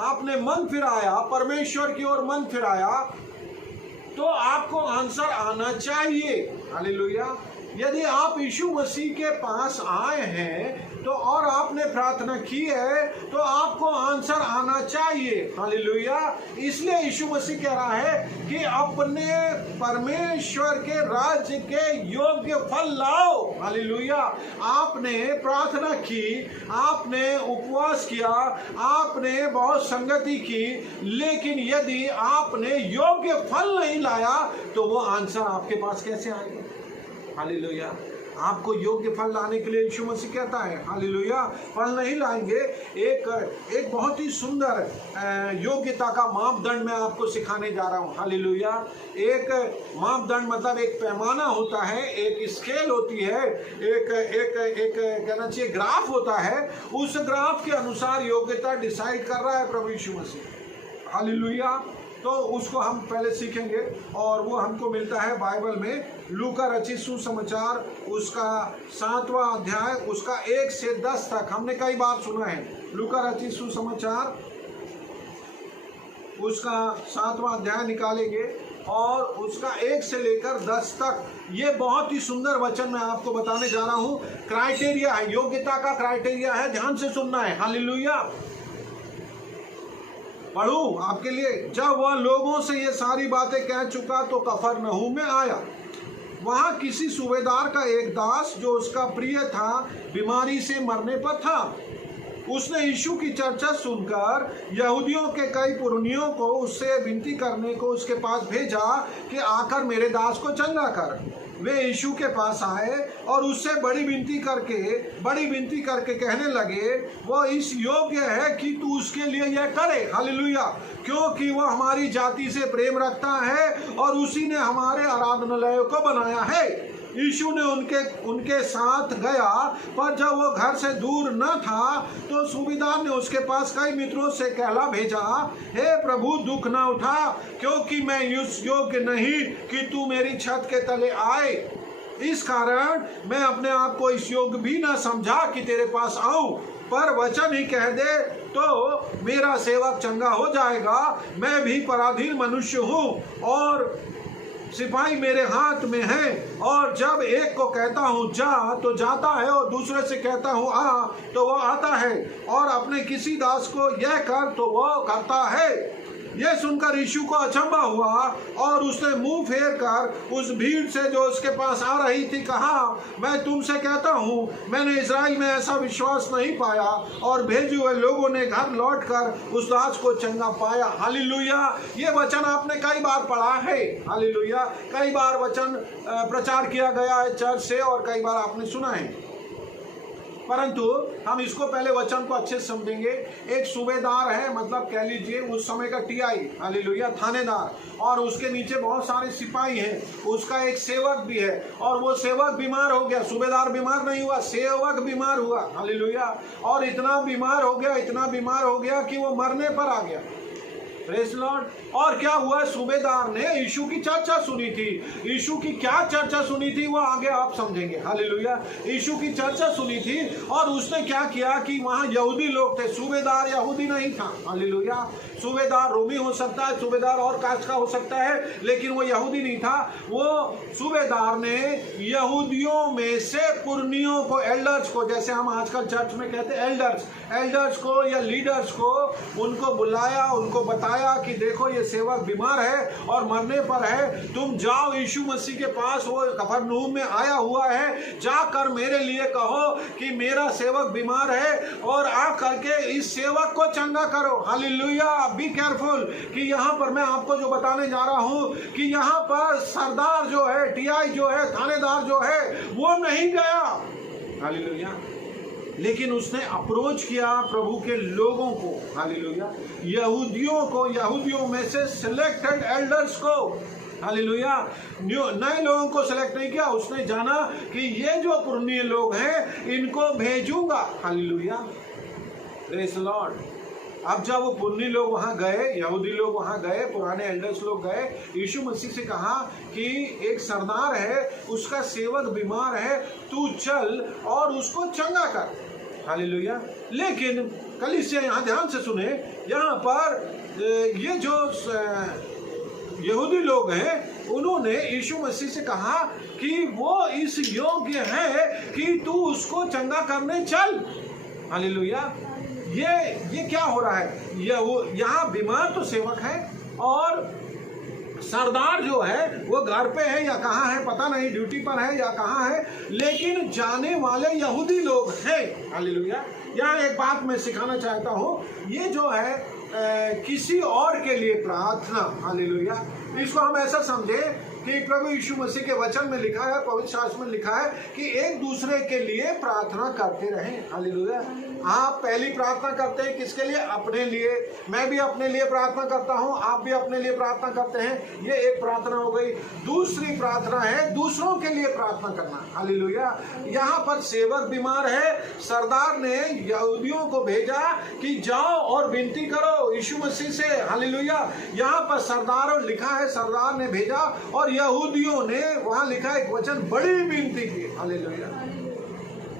आपने मन फिराया, परमेश्वर की ओर मन फिराया तो आपको आंसर आना चाहिए। हालेलुया। यदि आप यीशु मसीह के पास आए हैं तो और आपने प्रार्थना की है तो आपको आंसर आना चाहिए। हालेलुया। इसलिए यीशु मसीह कह रहा है कि अपने परमेश्वर के राज्य के योग्य फल लाओ। हालेलुया। आपने प्रार्थना की, आपने उपवास किया, आपने बहुत संगति की, लेकिन यदि आपने योग्य फल नहीं लाया तो वो आंसर आपके पास कैसे आएगा। हालेलुया। आपको योग्य फल लाने के लिए यीशु मसीह कहता है। हालेलुया। फल नहीं लाएंगे। एक बहुत ही सुंदर योग्यता का मापदंड मैं आपको सिखाने जा रहा हूँ। हालेलुया। एक मापदंड मतलब एक पैमाना होता है, एक स्केल होती है, एक कहना चाहिए ग्राफ होता है। उस ग्राफ के अनुसार योग्यता डिसाइड कर रहा है प्रभु यीशु मसीह। हालेलुया। तो उसको हम पहले सीखेंगे और वो हमको मिलता है बाइबल में लूका रचित सुसमाचार, उसका 7वां अध्याय, उसका 1 से 10 तक। हमने कई बार सुना है लूका रचित सुसमाचार, उसका 7वां अध्याय निकालेंगे और उसका 1 से लेकर 10 तक। ये बहुत ही सुंदर वचन मैं आपको बताने जा रहा हूँ। क्राइटेरिया है, योग्यता का क्राइटेरिया है, ध्यान से सुनना है। हालेलुया। पढ़ूं आपके लिए। जब वह लोगों से ये सारी बातें कह चुका तो कफरनहूम में आया। वहां किसी सूबेदार का एक दास जो उसका प्रिय था बीमारी से मरने पर था। उसने यीशु की चर्चा सुनकर यहूदियों के कई पुरनियों को उससे विनती करने को उसके पास भेजा कि आकर मेरे दास को चंगा कर। वे यीशु के पास आए और उससे बड़ी विनती करके कहने लगे, वो इस योग्य है कि तू उसके लिए यह करे। हालेलुया। क्योंकि वह हमारी जाति से प्रेम रखता है और उसी ने हमारे आराधनालय को बनाया है। यीशु ने उनके साथ गया, पर जब वो घर से दूर न था तो सूबेदार ने उसके पास कई मित्रों से कहला भेजा, हे प्रभु, दुख न उठा, क्योंकि मैं इस योग्य नहीं कि तू मेरी छत के तले आए। इस कारण मैं अपने आप को इस योग्य भी न समझा कि तेरे पास आऊं, पर वचन ही कह दे तो मेरा सेवक चंगा हो जाएगा। मैं भी पराधीन मनुष्य हूँ और सिपाही मेरे हाथ में है, और जब एक को कहता हूँ जा तो जाता है और दूसरे से कहता हूँ आ तो वह आता है, और अपने किसी दास को यह कर तो वह करता है। यह सुनकर यीशु को अचंभा हुआ और उसने मुंह फेर कर उस भीड़ से जो उसके पास आ रही थी कहा, मैं तुमसे कहता हूँ मैंने इजराइल में ऐसा विश्वास नहीं पाया। और भेजे हुए लोगों ने घर लौटकर उस दास को चंगा पाया। हालेलुया। ये वचन आपने कई बार पढ़ा है। हालेलुया। कई बार वचन प्रचार किया गया है चर्च से और कई बार आपने सुना है, परंतु हम इसको पहले वचन को अच्छे से समझेंगे। एक सूबेदार है, मतलब कह लीजिए उस समय का टीआई, हालेलुया, थानेदार, और उसके नीचे बहुत सारे सिपाही हैं। उसका एक सेवक भी है और वो सेवक बीमार हो गया। सूबेदार बीमार नहीं हुआ, सेवक बीमार हुआ। हालेलुया। और इतना बीमार हो गया कि वो मरने पर आ गया। Praise Lord. और क्या हुआ, सूबेदार ने यीशु की चर्चा सुनी थी। यीशु की क्या चर्चा सुनी थी वो आगे आप समझेंगे। हालेलुया। यीशु की चर्चा सुनी थी और उसने क्या किया कि वहां यहूदी लोग थे, सूबेदार यहूदी नहीं था। हालेलुया। सूबेदार रोमी हो सकता है, सूबेदार और कास्ट का हो सकता है, लेकिन वो यहूदी नहीं था। वो सूबेदार ने यहूदियों में से पुरनियों को, एल्डर्स को, जैसे हम आजकल चर्च में कहते हैं एल्डर्स को या लीडर्स को, उनको बुलाया, उनको बताया कि देखो ये सेवक बीमार है और मरने पर है, तुम जाओ यीशु मसीह के पास, वो कफरनहूम में आया हुआ है, जाकर मेरे लिए कहो कि मेरा सेवक बीमार है और आ करके इस सेवक को चंगा करो। हालेलुया। बी केयरफुल कि यहाँ पर मैं आपको जो बताने जा रहा हूँ कि यहाँ पर सरदार जो है, टीआई जो है, थानेदार जो है, वो नहीं गया। हालेलुया। लेकिन उसने अप्रोच किया प्रभु के लोगों को। हालेलुया। यहूदियों में से सिलेक्टेड एल्डर्स को। हालेलुया। नए लोगों को सिलेक्ट नहीं किया। उसने जाना कि ये जो पुराने लोग हैं इनको भेजूंगा। हालेलुया। Praise Lord. अब जब वो पुराने लोग वहां गए, यहूदी लोग वहां गए, पुराने एल्डर्स लोग गए, यीशु मसीह से कहा कि एक सरदार है, उसका सेवक बीमार है, तू चल और उसको चंगा कर। हालेलुया। लेकिन कलीसिया यहाँ ध्यान से सुने, यहाँ पर ये जो यहूदी लोग हैं उन्होंने यीशु मसीह से कहा कि वो इस योग्य है कि तू उसको चंगा करने चल। हालेलुया। ये क्या हो रहा है, यहाँ बीमार तो सेवक है और सरदार जो है वो घर पे है या कहाँ है पता नहीं, ड्यूटी पर है या कहाँ है, लेकिन जाने वाले यहूदी लोग हैं। हालेलुया। यहाँ एक बात मैं सिखाना चाहता हूँ, ये जो है किसी और के लिए प्रार्थना। हालेलुया। इसको हम ऐसा समझे कि प्रभु यीशु मसीह के वचन में लिखा है, पवित्र शास्त्र में लिखा है कि एक दूसरे के लिए प्रार्थना करते रहें। हालेलुया। आप पहली प्रार्थना करते हैं किसके लिए? अपने लिए। मैं भी अपने लिए प्रार्थना करता हूं, आप भी अपने लिए प्रार्थना करते हैं। ये एक प्रार्थना हो गई। दूसरी प्रार्थना है दूसरों के लिए प्रार्थना करना। हालेलुया। यहाँ पर सेवक बीमार है, सरदार ने यहूदियों को भेजा कि जाओ और विनती करो यीशु मसीह से। हालेलुया। यहाँ पर सरदार लिखा है, सरदार ने भेजा और यहूदियों ने वहां लिखा एक वचन, बड़ी विनती की। हालेलुया।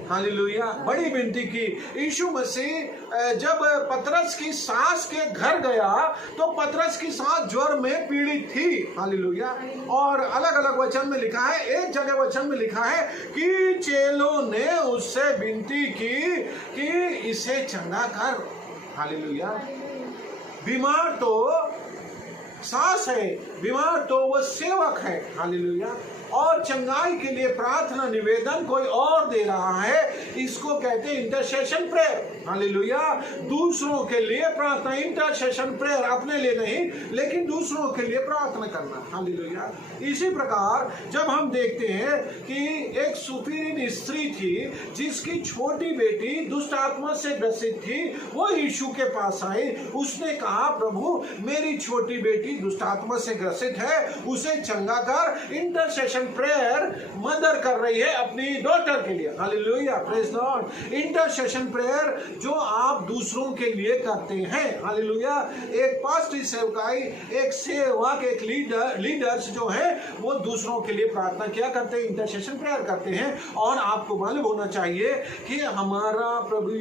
हालेलुया। बड़ी विनती की। यीशु मसीह जब पतरस की सास के घर गया तो पतरस की सास ज्वर में पीड़ित थी। हालेलुया। और अलग अलग वचन में लिखा है, एक जगह वचन में लिखा है कि चेलों ने उससे विनती की कि इसे चंगा कर। हालेलुया। बीमार तो सास है, बीमार तो वो सेवक है। हालेलुया। और चंगाई के लिए प्रार्थना निवेदन कोई और दे रहा है, इसको कहते हैं इंटरसेशन प्रेयर। हालेलुया। दूसरों के लिए प्रार्थना, इंटरसेशन प्रेयर, अपने लिए नहीं लेकिन दूसरों के लिए प्रार्थना करना। हालेलुया। इसी प्रकार जब हम देखते हैं कि एक सुफीरिन स्त्री थी जिसकी छोटी बेटी दुष्ट आत्मा से ग्रसित थी, वो यीशु के पास आई, उसने कहा प्रभु मेरी छोटी बेटी दुष्ट आत्मा से ग्रसित है, उसे चंगा कर। इंटरसेशन प्रेयर मदर कर रही है अपनी डॉटर के लिए। Hallelujah, praise Lord. Intercession prayer जो आप दूसरों के लिए करते हैं। हालेलुया। एक पास्टरी सेवकाई, एक सेवक, एक लीडर्स जो है वो दूसरों के लिए प्रार्थना क्या करते हैं, इंटरसेशन प्रेयर करते हैं। और आपको मालूम होना चाहिए कि हमारा प्रभु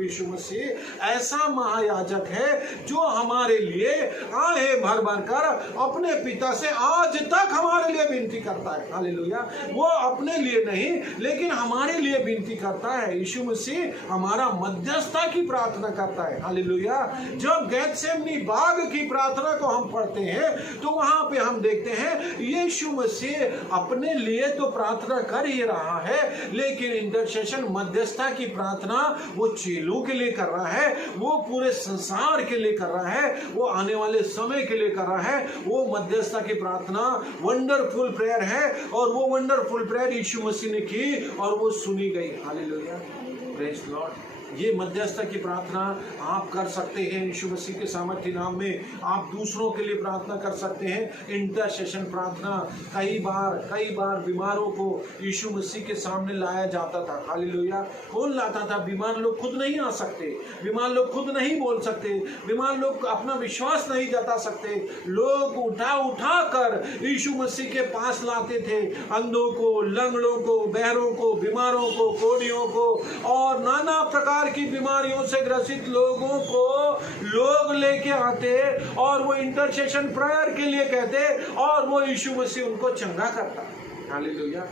यीशु मसीह ऐसा महायाजक है जो हमारे लिए आहे भर भर कर अपने पिता से आज तक हमारे लिए विनती करता है। हालेलुया। वो अपने लिए नहीं लेकिन हमारे लिए विनती करता है। यीशु मसीह हमारा मध्यस्थता की प्रार्थना करता है। हालेलुया। जब गेत्सेमनी बाग की प्रार्थना को हम पढ़ते हैं तो वहां पे हम देखते हैं यीशु मसीह अपने लिए तो प्रार्थना कर ही रहा है लेकिन इंटरसेशन मध्यस्थता की प्रार्थना वो चेलों के लिए कर रहा है, वो पूरे संसार के लिए कर रहा है, वो आने वाले समय के लिए कर रहा है। वो मध्यस्थता की प्रार्थना वंडरफुल प्रेयर है और वो वंडरफुल प्रेयर यीशु मसीह ने की और वो सुनी गई। Hallelujah, praise Lord. ये मध्यस्थता की प्रार्थना आप कर सकते हैं यीशु मसीह के सामर्थ्य नाम में। आप दूसरों के लिए प्रार्थना कर सकते हैं। इंटरसेशन प्रार्थना कई बार बीमारों को यीशु मसीह के सामने लाया जाता था। हालेलुया। कौन लाता था? बीमार लोग खुद नहीं आ सकते, बीमार लोग खुद नहीं बोल सकते, बीमार लोग अपना विश्वास नहीं जता सकते। लोग उठा कर यीशु मसीह के पास लाते थे अंधों को, लंगड़ों को, बहरों को, बीमारों को, कोढ़ियों को और नाना प्रकार की बीमारियों से ग्रसित लोगों को लोग लेके आते और वो इंटरसेशन प्रेयर के लिए कहते और वो यीशु मसीह उनको चंगा करता। हालेलुया।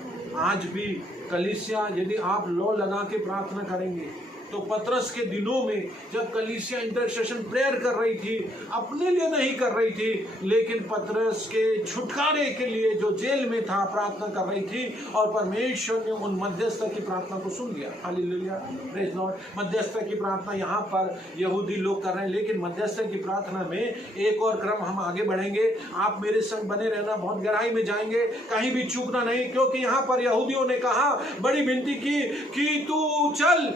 आज भी कलीसिया, यदि आप लौ लगा के प्रार्थना करेंगे तो पतरस के दिनों में जब कलीसिया इंटरसेशन प्रेयर कर रही थी, अपने लिए नहीं कर रही थी लेकिन पतरस के छुटकारे के लिए जो जेल में था प्रार्थना कर रही थी और परमेश्वर ने उन मध्यस्थ की प्रार्थना को सुन लिया। Hallelujah, praise Lord. मध्यस्थ की प्रार्थना यहाँ पर यहूदी लोग कर रहे हैं लेकिन मध्यस्थ की प्रार्थना में एक और क्रम हम आगे बढ़ेंगे। आप मेरे संग बने रहना, बहुत गहराई में जाएंगे, कहीं भी चूकना नहीं, क्योंकि यहाँ पर यहूदियों ने कहा, बड़ी विनती की कि तू चल।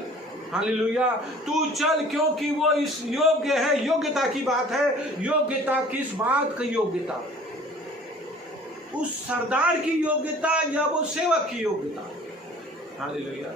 हालेलुया, तू चल, क्योंकि वो इस योग्य है। योग्यता की बात है। योग्यता किस बात की योग्यता? उस सरदार की योग्यता या वो सेवक की योग्यता? हालेलुया।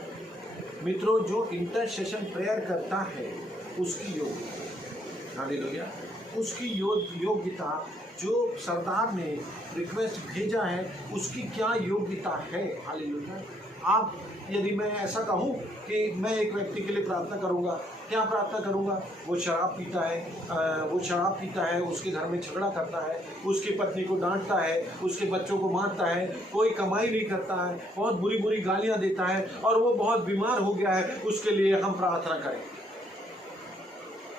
मित्रों, जो इंटरसेशन प्रेयर करता है उसकी योग्यता, हालेलुया, उसकी योग्यता, जो सरदार ने रिक्वेस्ट भेजा है उसकी क्या योग्यता है। हालेलुया। आप, यदि मैं ऐसा कहूँ कि मैं एक व्यक्ति के लिए प्रार्थना करूँगा, क्या प्रार्थना करूँगा? वो शराब पीता है, उसके घर में झगड़ा करता है, उसकी पत्नी को डांटता है, उसके बच्चों को मारता है, कोई कमाई नहीं करता है, बहुत बुरी बुरी गालियाँ देता है और वो बहुत बीमार हो गया है, उसके लिए हम प्रार्थना करें।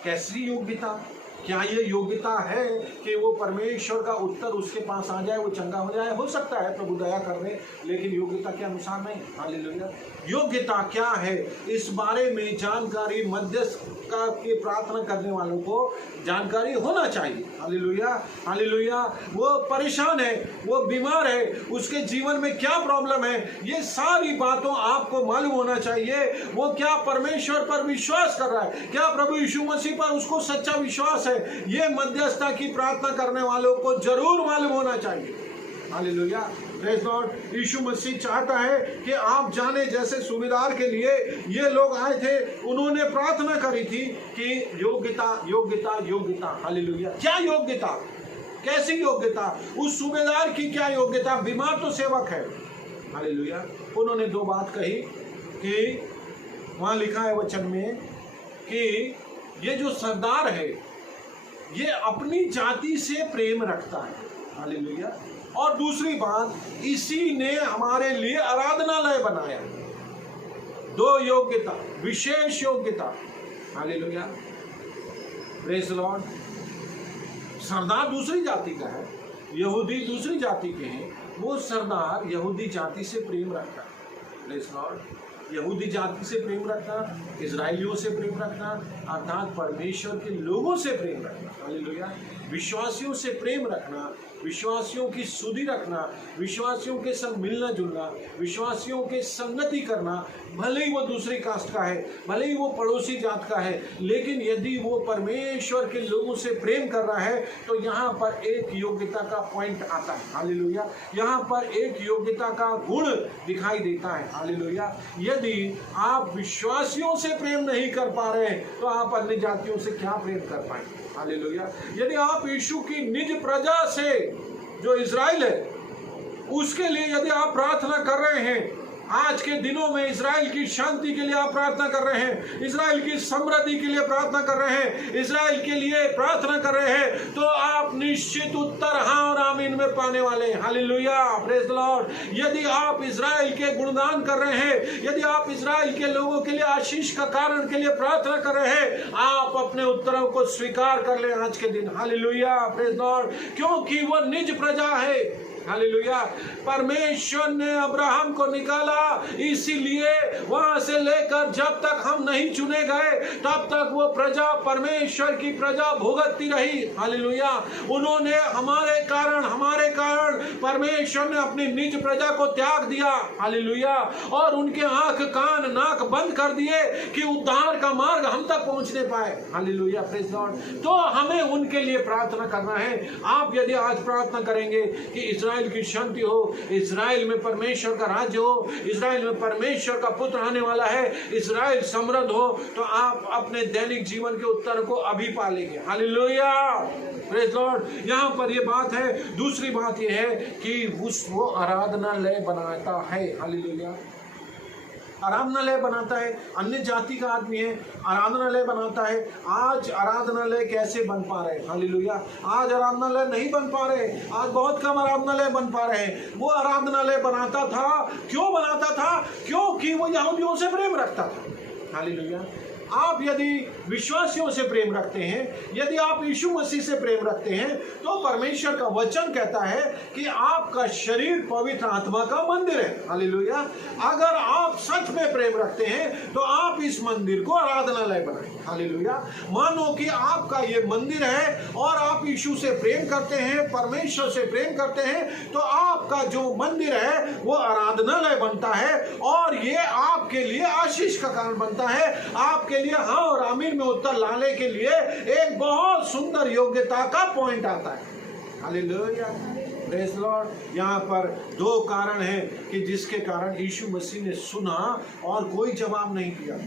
कैसी योग्यता? क्या ये योग्यता है कि वो परमेश्वर का उत्तर उसके पास आ जाए, वो चंगा हो जाए? हो सकता है, प्रभु दया कर रहे, लेकिन योग्यता के अनुसार नहीं। हालेलुया। योग्यता क्या है इस बारे में जानकारी मध्यस्थ के प्रार्थना करने वालों को जानकारी होना चाहिए। Hallelujah, hallelujah. वो परेशान है, वो बीमार है, उसके जीवन में क्या प्रॉब्लम है, ये सारी बातों आपको मालूम होना चाहिए। वो क्या परमेश्वर पर विश्वास कर रहा है, क्या प्रभु यीशु मसीह पर उसको सच्चा विश्वास है, ये मध्यस्थता की प्रार्थना करने वालों को जरूर मालूम होना चाहिए। हालेलुया, प्रेज लॉर्ड। यीशु मसीह चाहता है कि आप जाने, जैसे सूबेदार के लिए ये लोग आए थे, उन्होंने प्रार्थना करी थी कि योग्यता, योग्यता, योग्यता। हालेलुया। क्या योग्यता? कैसी योग्यता? उस सूबेदार की क्या योग्यता? बीमार तो सेवक है। हालेलुया। उन्होंने दो बात कही कि वहाँ लिखा है वचन में कि ये जो सरदार है ये अपनी जाति से प्रेम रखता है। हालेलुया। और दूसरी बात, इसी ने हमारे लिए आराधनालय बनाया। दो योग्यता, विशेष योग्यता। Hallelujah, praise Lord. सरदार दूसरी जाति का है, यहूदी दूसरी जाति के हैं, वो सरदार यहूदी जाति से प्रेम रखता, प्रेज़ लॉर्ड, यहूदी जाति से प्रेम रखना, इजराइलियों से प्रेम रखना, अर्थात परमेश्वर के लोगों से प्रेम रखना, हालेलुया, विश्वासियों से प्रेम रखना, विश्वासियों की सुधि रखना, विश्वासियों के संग मिलना जुलना, विश्वासियों के संगति करना, भले ही वो दूसरी कास्ट का है, भले ही वो पड़ोसी जात का है, लेकिन यदि वो परमेश्वर के लोगों से प्रेम कर रहा है तो यहाँ पर एक योग्यता का पॉइंट आता है, हालेलुया, यहाँ पर एक योग्यता का गुण दिखाई देता है, हालेलुया। यदि आप विश्वासियों से प्रेम नहीं कर पा रहे हैं तो आप अन्य जातियों से क्या प्रेम कर पाएंगे, हालेलुया। यदि आप यीशु की निज प्रजा से, जो इज़राइल है, उसके लिए यदि आप प्रार्थना कर रहे हैं, आज के दिनों में इज़राइल की शांति के लिए आप प्रार्थना कर रहे हैं, इज़राइल की समृद्धि के लिए प्रार्थना कर रहे हैं, इज़राइल के लिए प्रार्थना कर रहे हैं, तो आप निश्चित उत्तर हाँ और आमीन में पाने वाले हैं, हालेलुया, प्रेज़ द लॉर्ड। यदि आप इज़राइल के गुणगान कर रहे हैं, यदि आप इज़राइल के लोगों के लिए आशीष का कारण के लिए प्रार्थना कर रहे हैं, आप अपने उत्तरों को स्वीकार कर लें आज के दिन, हालेलुया, प्रेज़ द लॉर्ड, क्योंकि वो निज प्रजा है, हालेलुया। परमेश्वर ने अब्राहम को निकाला, इसीलिए वहां से लेकर जब तक हम नहीं चुने गए तब तक वो प्रजा परमेश्वर की प्रजा भुगतती रही, हालेलुया। उन्होंने हमारे कारण परमेश्वर ने अपनी निज प्रजा को त्याग दिया, हालेलुया, और उनके आंख कान नाक बंद कर दिए कि उद्धार का मार्ग हम तक पहुंचने पाए, हालेलुया, प्रेज़ लॉर्ड। तो हमें उनके लिए प्रार्थना करना है। आप यदि आज प्रार्थना करेंगे कि इज़राइल की शांति हो, इज़राइल में परमेश्वर का राज्य हो, इज़राइल में परमेश्वर का पुत्र आने वाला है, इज़राइल समृद्ध हो, तो आप अपने दैनिक जीवन के उत्तर को अभी पालेंगे, हालेलुया, प्रेज़ लॉर्ड। यहाँ पर ये बात है। दूसरी बात ये है कि वो आराधनालय बनाता है, हालेलुया, आराधनालय बनाता है। अन्य जाति का आदमी है, आराधनालय बनाता है। आज आराधनालय कैसे बन पा रहे हैं, हालेलुया, आज आराधनालय नहीं बन पा रहे, आज बहुत कम आराधनालय बन पा रहे हैं। वो आराधनालय बनाता था, क्यों बनाता था? क्योंकि वो यहूदियों से प्रेम रखता था, हालेलुया। आप यदि विश्वासियों से प्रेम रखते हैं, यदि आप यीशु मसीह से प्रेम रखते हैं, तो परमेश्वर का वचन कहता है कि आपका शरीर पवित्र आत्मा का मंदिर है, हालेलुया। अगर आप सच में प्रेम रखते हैं तो आप इस मंदिर को आराधनालय बनाएं, हालेलुया। मानो कि आपका ये मंदिर है और आप यीशु से प्रेम करते हैं, परमेश्वर से प्रेम करते हैं, तो आपका जो मंदिर है वो आराधनालय बनता है और ये आपके लिए आशीष का कारण बनता है। आपके लिए हाँ और आमीन में उत्तर लाने के लिए एक बहुत सुंदर योग्यता का पॉइंट आता है, हालेलुया, प्रेज़ लॉर्ड। यहाँ पर दो कारण हैं कि जिसके कारण यीशु मसीह ने सुना और कोई जवाब नहीं दिया,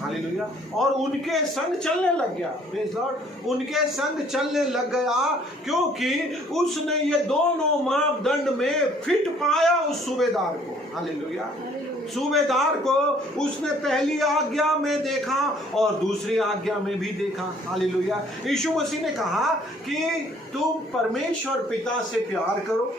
हालेलुया, और उनके संग चलने लग गया, प्रेज़ लॉर्ड, उनके संग चलने लग गया, क्योंकि उसने ये दोनों मापदंड में फिट पाया उस सूबेदार को, हालेलुया। सूबेदार को उसने पहली आज्ञा में देखा और दूसरी आज्ञा में भी देखा, हालेलुया। यीशु मसीह ने कहा कि तुम परमेश्वर पिता से प्यार करो,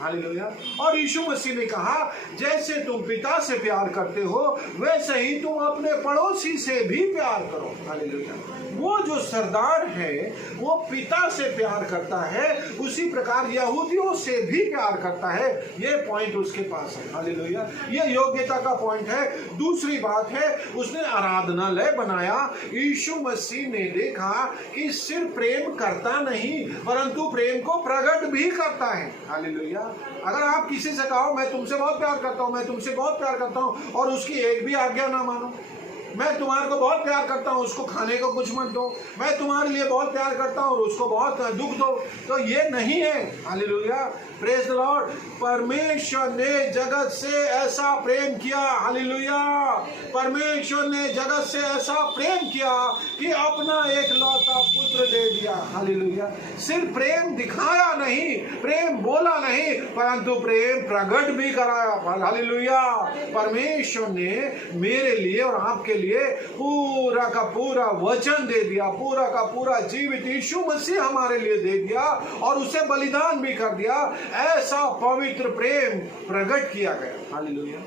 हालेलुया, और यीशु मसीह ने कहा जैसे तुम पिता से प्यार करते हो वैसे ही तुम अपने पड़ोसी से भी प्यार करो, हालेलुया। वो जो सरदार है वो पिता से प्यार करता है, उसी प्रकार यहूदियों से भी प्यार करता है। ये पॉइंट उसके पास है, हालेलुया, ये योग्यता का पॉइंट है। दूसरी बात है, उसने आराधनालय बनाया। यीशु मसीह ने देखा कि सिर्फ प्रेम करता नहीं परंतु प्रेम को प्रकट भी करता है, हालेलुया। अगर आप किसी से कहो मैं तुमसे बहुत प्यार करता हूँ, मैं तुमसे बहुत प्यार करता हूँ, और उसकी एक भी आज्ञा ना मानो, मैं तुम्हारे को बहुत प्यार करता हूँ, उसको खाने को कुछ मत दो, मैं तुम्हारे लिए बहुत प्यार करता हूँ और उसको बहुत दुख दो, तो ये नहीं है, हालेलुया, प्रेज़ द लॉर्ड। परमेश्वर ने जगत से ऐसा प्रेम किया, हालेलुया, परमेश्वर ने जगत से ऐसा प्रेम किया कि अपना एकलौता पुत्र दे दिया, हालेलुया। सिर्फ प्रेम दिखाया नहीं, प्रेम बोला नहीं, परंतु प्रेम प्रकट भी कराया, हालेलुया। परमेश्वर ने मेरे लिए और आपके लिए पूरा का पूरा वचन दे दिया, पूरा का पूरा जीवित यीशु मसीह हमारे लिए दे दिया और उसे बलिदान भी कर दिया। ऐसा पवित्र प्रेम प्रकट किया गया, हालेलुया।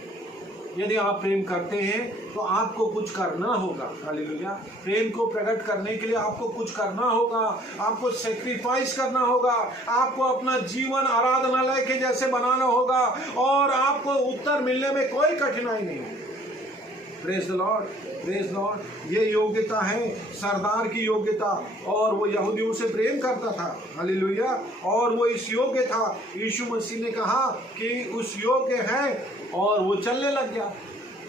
यदि आप प्रेम करते हैं तो आपको कुछ करना होगा। हालेलुया। प्रेम को प्रकट करने के लिए आपको कुछ करना होगा, आपको सेक्रीफाइस करना होगा, आपको अपना जीवन आराधनालय के जैसे बनाना होगा और आपको उत्तर मिलने में कोई कठिनाई नहीं। Praise the Lord, praise Lord. ये योग्यता है सरदार की योग्यता, और वो यहूदियों से प्रेम करता था। हालेलुया। और वो इस योग्य था, यीशु मसीह ने कहा कि उस योग्य है, और वो चलने लग गया।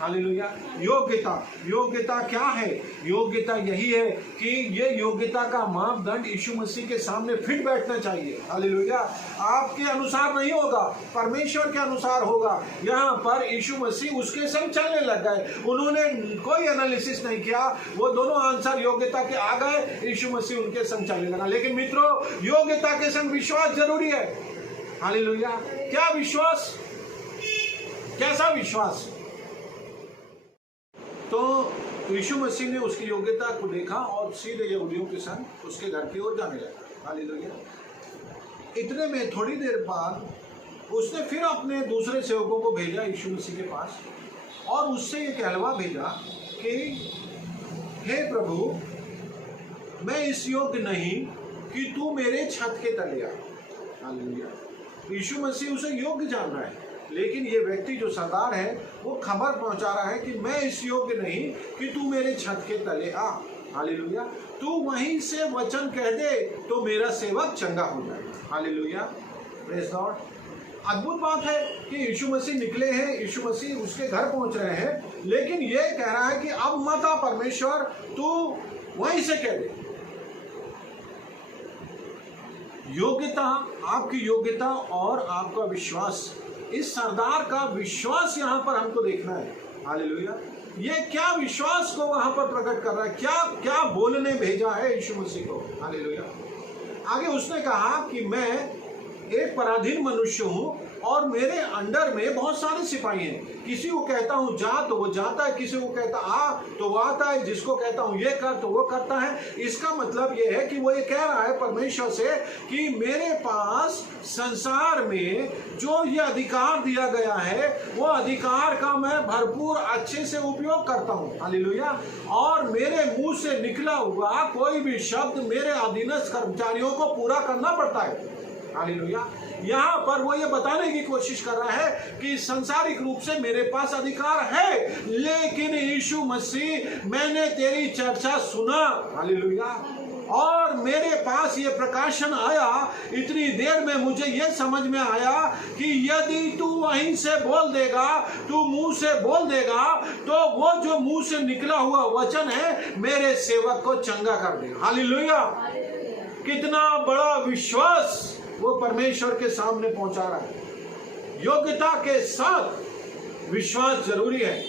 हालेलुया। योग्यता, योग्यता क्या है? योग्यता यही है कि ये योग्यता का मापदंड यीशु मसीह के सामने फिट बैठना चाहिए। हालेलुया। आपके अनुसार नहीं होगा, परमेश्वर के अनुसार होगा। यहाँ पर यीशु मसीह उसके संग चलने लग गए, उन्होंने कोई एनालिसिस नहीं किया, वो दोनों आंसर योग्यता के आ गए, यीशु मसीह उनके संग चलने लगा। लेकिन मित्रों, योग्यता के संग विश्वास जरूरी है। हालेलुया। क्या विश्वास? कैसा विश्वास? तो यीशु मसीह ने उसकी योग्यता को देखा और सीधे यहूदियों के संग उसके घर की ओर जाने लगा। हालेलुया। इतने में थोड़ी देर बाद उसने फिर अपने दूसरे सेवकों को भेजा यीशु मसीह के पास, और उससे ये कहलवा भेजा कि हे प्रभु, मैं इस योग्य नहीं कि तू मेरे छत के तले आ। हालेलुया। यीशु मसीह उसे योग्य जान रहा है, लेकिन ये व्यक्ति जो सरदार है वो खबर पहुंचा रहा है कि मैं इस योग्य नहीं कि तू मेरे छत के तले आ। हालेलुया। तू वहीं से वचन कह दे तो मेरा सेवक चंगा हो जाए। हालेलुया। Praise Lord. अद्भुत बात है कि यीशु मसीह निकले हैं, यीशु मसीह उसके घर पहुंच रहे हैं, लेकिन ये कह रहा है कि अब मत आ परमेश्वर, तू वहीं से कह दे। योग्यता, आपकी योग्यता और आपका विश्वास, इस सरदार का विश्वास यहाँ पर हमको देखना है। हालेलुया। ये क्या विश्वास को वहां पर प्रकट कर रहा है, क्या क्या बोलने भेजा है यीशु मसीह को। हालेलुया। आगे उसने कहा कि मैं एक पराधीन मनुष्य हूं और मेरे अंडर में बहुत सारे सिपाही हैं। किसी को कहता हूं जा तो वो जाता है, किसी को कहता आ तो वो आता है, जिसको कहता हूं ये कर तो वो करता है। इसका मतलब ये है कि वो ये कह रहा है परमेश्वर से कि मेरे पास संसार में जो ये अधिकार दिया गया है, वो अधिकार का मैं भरपूर अच्छे से उपयोग करता हूं। हालेलुया। और मेरे मुंह से निकला हुआ कोई भी शब्द मेरे अधीनस्थ कर्मचारियों को पूरा करना पड़ता है। हालेलुया। यहाँ पर वो ये बताने की कोशिश कर रहा है कि सांसारिक रूप से मेरे पास अधिकार है, लेकिन यीशु मसीह, मैंने तेरी चर्चा सुना। हालेलुया। और मेरे पास ये प्रकाशन आया, इतनी देर में मुझे ये समझ में आया कि यदि तू वहीं से बोल देगा, तू मुंह से बोल देगा, तो वो जो मुंह से निकला हुआ वचन है मेरे सेवक को चंगा कर देगा। हालेलुया। कितना बड़ा विश्वास वो परमेश्वर के सामने पहुंचा रहा है। योग्यता के साथ विश्वास जरूरी है।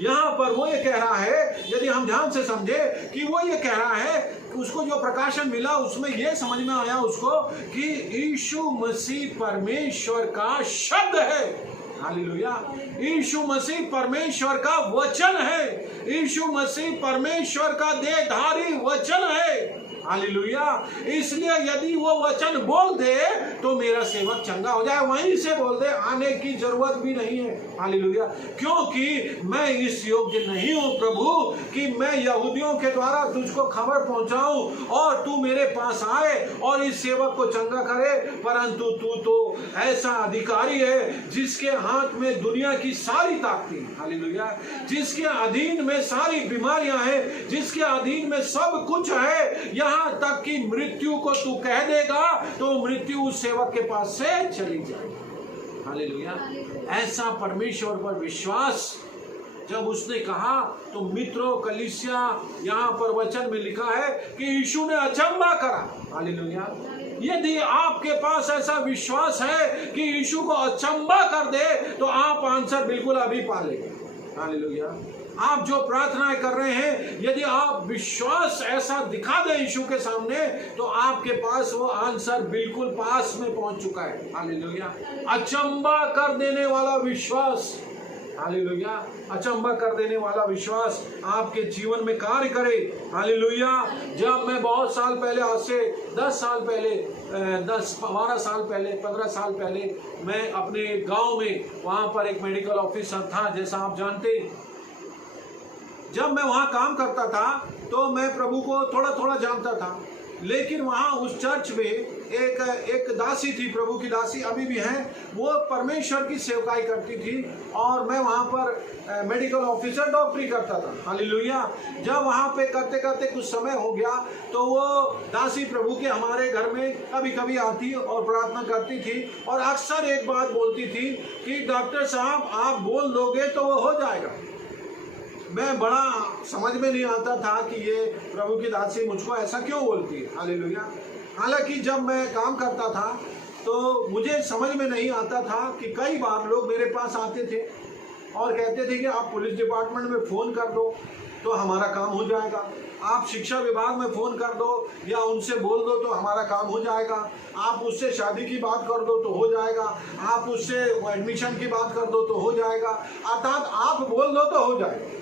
यहां पर वो ये कह रहा है, यदि हम ध्यान से समझे, कि वो ये कह रहा है, उसको जो प्रकाशन मिला उसमें ये समझ में आया उसको कि यीशु मसीह परमेश्वर का शब्द है। हालेलुया। यीशु मसीह परमेश्वर का वचन है, यीशु मसीह परमेश्वर का देहधारी वचन है। हालेलुया। इसलिए यदि वो वचन बोल दे तो मेरा सेवक चंगा हो जाए, वहीं से बोल दे, आने की जरूरत भी नहीं है। हालेलुया। क्योंकि मैं इस योग्य नहीं हूं प्रभु कि मैं यहूदियों के द्वारा तुझको खबर पहुंचाऊं और तू मेरे पास आए और इस सेवक को चंगा करे, परंतु तू तो ऐसा अधिकारी है जिसके हाथ में दुनिया की सारी ताकतें। हालेलुया। जिसके अधीन में सारी बीमारियां हैं, जिसके अधीन में सब कुछ है, यहाँ तक कि मृत्यु को तू कह देगा तो मृत्यु उस सेवक के पास से चली जाएगी। हालेलुया। ऐसा परमेश्वर पर विश्वास जब उसने कहा तो मित्रों, कलीसिया, यहाँ पर वचन में लिखा है कि यीशु ने अचंभा करा। हालेलुया। यदि आपके पास ऐसा विश्वास है कि यीशु को अचंभा कर दे तो आप आंसर बिल्कुल अभी पा लेंगे। हालेलुया। आप जो प्रार्थनाएं कर रहे हैं, यदि आप विश्वास ऐसा दिखा दें यीशु के सामने, तो आपके पास वो आंसर बिल्कुल पास में पहुंच चुका है। हालेलुया। अचंभा कर देने वाला विश्वास। हालेलुया। अचंभा कर देने वाला विश्वास आपके जीवन में कार्य करे। हालेलुया। जब मैं बहुत साल पहले, आज से 10 साल पहले 10-12 साल पहले, 15 साल पहले मैं अपने गांव में, वहाँ पर एक मेडिकल ऑफिसर था, जैसा आप जानते हैं। जब मैं वहाँ काम करता था तो मैं प्रभु को थोड़ा थोड़ा जानता था, लेकिन वहाँ उस चर्च में एक दासी थी, प्रभु की दासी अभी भी है, वो परमेश्वर की सेवकाई करती थी और मैं वहाँ पर मेडिकल ऑफिसर डॉक्टरी करता था। हालेलुया। जब वहाँ पे करते करते कुछ समय हो गया तो वो दासी प्रभु के हमारे घर में कभी कभी आती और प्रार्थना करती थी और अक्सर एक बात बोलती थी कि डॉक्टर साहब आप बोल दोगे तो वो हो जाएगा। मैं बड़ा समझ में नहीं आता था कि ये प्रभु की दासी मुझको ऐसा क्यों बोलती है। हालेलुया। हालांकि जब मैं काम करता था तो मुझे समझ में नहीं आता था कि कई बार लोग मेरे पास आते थे और कहते थे कि आप पुलिस डिपार्टमेंट में फ़ोन कर दो तो हमारा काम हो जाएगा, आप शिक्षा विभाग में फ़ोन कर दो या उनसे बोल दो तो हमारा काम हो जाएगा, आप उससे शादी की बात कर दो तो हो जाएगा, आप उससे एडमिशन की बात कर दो तो हो जाएगा, अर्थात आप बोल दो तो हो जाएगा।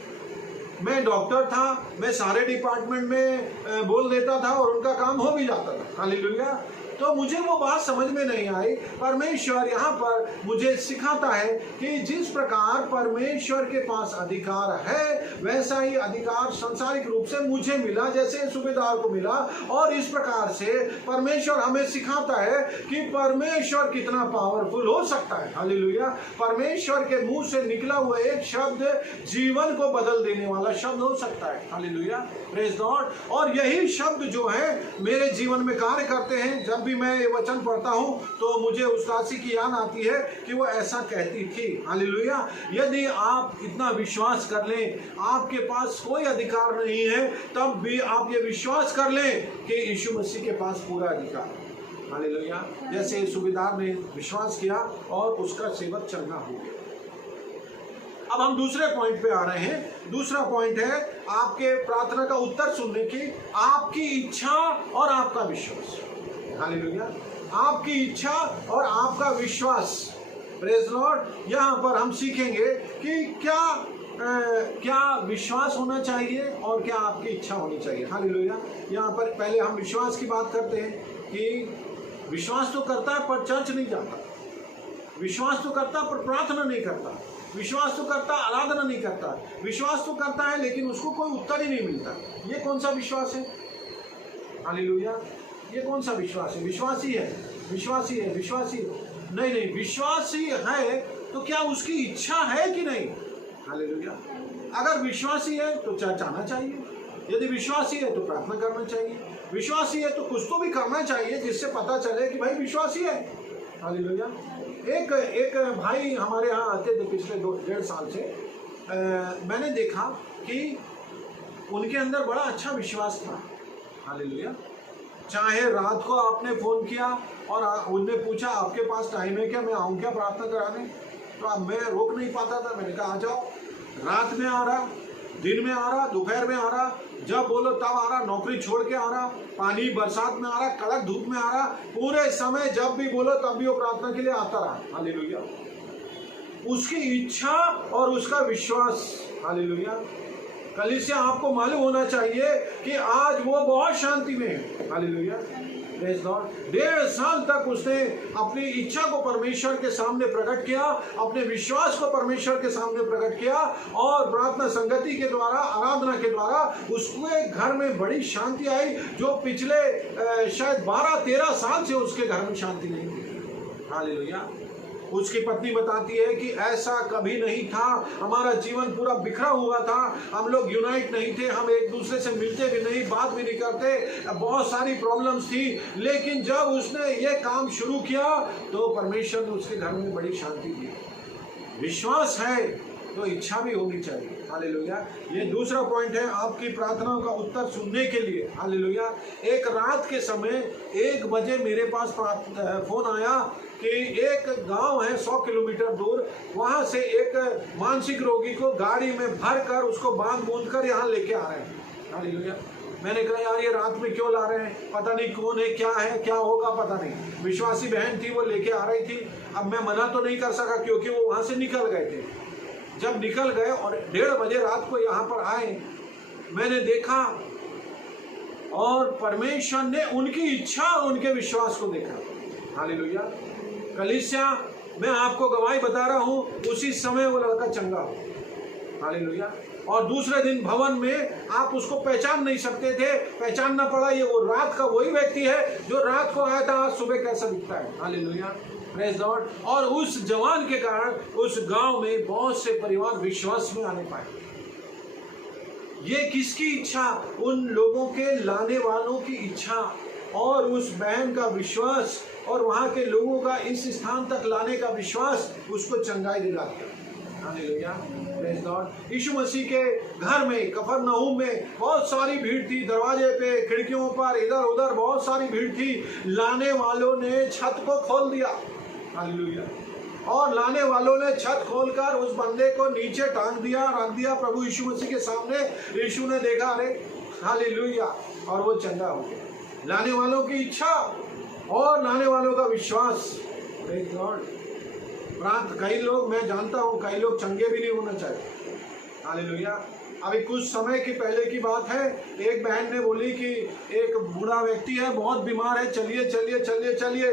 मैं डॉक्टर था, मैं सारे डिपार्टमेंट में बोल देता था और उनका काम हो भी जाता था। हालेलुया। तो मुझे वो बात समझ में नहीं आई। परमेश्वर यहाँ पर मुझे सिखाता है कि जिस प्रकार परमेश्वर के पास अधिकार है वैसा ही अधिकार सांसारिक रूप से मुझे मिला, जैसे सूबेदार को मिला। और इस प्रकार से परमेश्वर हमें सिखाता है कि परमेश्वर कितना पावरफुल हो सकता है। हालेलुया। परमेश्वर के मुंह से निकला हुआ एक शब्द जीवन को बदल देने वाला शब्द हो सकता है। हालेलुया। Praise God. और यही शब्द जो है मेरे जीवन में कार्य करते हैं। जब भी मैं ये वचन पढ़ता हूं तो मुझे उस दासी की याद आती है कि वो ऐसा कहती थी। हालेलुया। यदि आप इतना विश्वास कर लें, आपके पास कोई अधिकार नहीं है, तब भी आप ये विश्वास कर लें कि यीशु मसीह के पास पूरा अधिकार है। हालेलुया। जैसे सूबेदार ने विश्वास किया और उसका सेवक चंगा हो गया। अब हम दूसरे पॉइंट पे आ रहे हैं। दूसरा पॉइंट है आपके प्रार्थना का उत्तर सुनने की, आपकी इच्छा और आपका विश्वास। हालेलुया। आपकी इच्छा और आपका विश्वास। Praise Lord. यहाँ पर हम सीखेंगे कि क्या विश्वास होना चाहिए और क्या आपकी इच्छा होनी चाहिए। हालेलुया। यहाँ पर पहले हम विश्वास की बात करते हैं कि विश्वास तो करता है पर चर्च नहीं जाता, विश्वास तो करता पर प्रार्थना नहीं करता, विश्वास तो करता आराधना नहीं करता, विश्वास तो करता है लेकिन उसको कोई उत्तर ही नहीं मिलता। ये कौन सा विश्वास है? हालेलुया। ये कौन सा विश्वास है? विश्वासी है, विश्वासी है, विश्वासी नहीं, विश्वासी है तो क्या उसकी इच्छा है कि नहीं? हालेलुया। अगर विश्वासी है तो चर्च आना चाहिए, यदि विश्वासी है तो प्रार्थना करना चाहिए, विश्वासी है तो कुछ तो भी करना चाहिए जिससे पता चले कि भाई विश्वासी है। हालेलुया। एक भाई हमारे यहाँ आते थे पिछले 1.5 साल से। मैंने देखा कि उनके अंदर बड़ा अच्छा विश्वास था। हालेलुया। चाहे रात को आपने फ़ोन किया और उनने पूछा आपके पास टाइम है क्या, मैं आऊँ क्या प्रार्थना कराने, तो अब मैं रोक नहीं पाता था। मैंने कहा आ जाओ। रात में आ रहा, दिन में आ रहा, दोपहर में आ रहा, जब बोलो तब आ रहा, नौकरी छोड़ के आ रहा, पानी बरसात में आ रहा, कड़क धूप में आ रहा, पूरे समय जब भी बोलो तब भी वो प्रार्थना के लिए आता रहा। हालेलुया। उसकी इच्छा और उसका विश्वास। हालेलुया। कलीसिया आपको मालूम होना चाहिए कि आज वो बहुत शांति में है। हालेलुया। Praise God. 1.5 साल तक उसने अपनी इच्छा को परमेश्वर के सामने प्रकट किया, अपने विश्वास को परमेश्वर के सामने प्रकट किया और प्रार्थना संगति के द्वारा, आराधना के द्वारा उसके घर में बड़ी शांति आई, जो पिछले शायद 12-13 साल से उसके घर में शांति नहीं थी। हालेलुया। उसकी पत्नी बताती है कि ऐसा कभी नहीं था, हमारा जीवन पूरा बिखरा हुआ था, हम लोग यूनाइट नहीं थे, हम एक दूसरे से मिलते भी नहीं, बात भी नहीं करते, बहुत सारी प्रॉब्लम्स थी। लेकिन जब उसने ये काम शुरू किया तो परमेश्वर ने उसके घर में बड़ी शांति दी। विश्वास है तो इच्छा भी होनी चाहिए। हालेलुया। ये दूसरा पॉइंट है आपकी प्रार्थनाओं का उत्तर सुनने के लिए। हालेलुया। एक रात के समय 1 बजे मेरे पास फोन आया कि एक गांव है 100 किलोमीटर दूर, वहां से एक मानसिक रोगी को गाड़ी में भर कर उसको बांध बूंद कर यहाँ लेके आ रहे हैं। हालेलुया। मैंने कहा यार ये रात में क्यों ला रहे हैं, पता नहीं कौन है, क्या होगा पता नहीं। विश्वासी बहन थी, वो लेके आ रही थी। अब मैं मना तो नहीं कर सका क्योंकि वो वहां से निकल गए थे। जब निकल गए और 1:30 बजे रात को यहाँ पर आए, मैंने देखा और परमेश्वर ने उनकी इच्छा और उनके विश्वास को देखा। हालेलुया। कलीसिया, मैं आपको गवाही बता रहा हूं, उसी समय वो लड़का चंगा हो। हालेलुया। और दूसरे दिन भवन में आप उसको पहचान नहीं सकते थे, पहचानना पड़ा ये वो रात का वही व्यक्ति है जो रात को आया था, आज सुबह कैसा दिखता है। Hallelujah, praise God. और उस जवान के कारण उस गांव में बहुत से परिवार विश्वास में आने पाए। ये किसकी इच्छा? उन लोगों के लाने वालों की इच्छा और उस बहन का विश्वास और वहां के लोगों का इस स्थान तक लाने का विश्वास उसको चंगाई दिलाता। हालेलुया, प्रेज गॉड। यीशु मसीह के घर में कफरनहूम में बहुत सारी भीड़ थी, दरवाजे पे, खिड़कियों पर, इधर उधर बहुत सारी भीड़ थी। लाने वालों ने छत को खोल दिया। हालेलुया। और लाने वालों ने छत खोलकर उस बंदे को नीचे टांग दिया, रख दिया प्रभु यीशु मसीह के सामने। यीशु ने देखा, अरे हालेलुया, और वो चंगा हो गया। लाने वालों की इच्छा और लाने वालों का विश्वास। Praise God. प्रांत कई लोग, मैं जानता हूं कई लोग चंगे भी नहीं होना चाहते। हालेलुया। अभी कुछ समय की पहले की बात है, एक बहन ने बोली कि एक बूढ़ा व्यक्ति है, बहुत बीमार है, चलिए चलिए चलिए चलिए।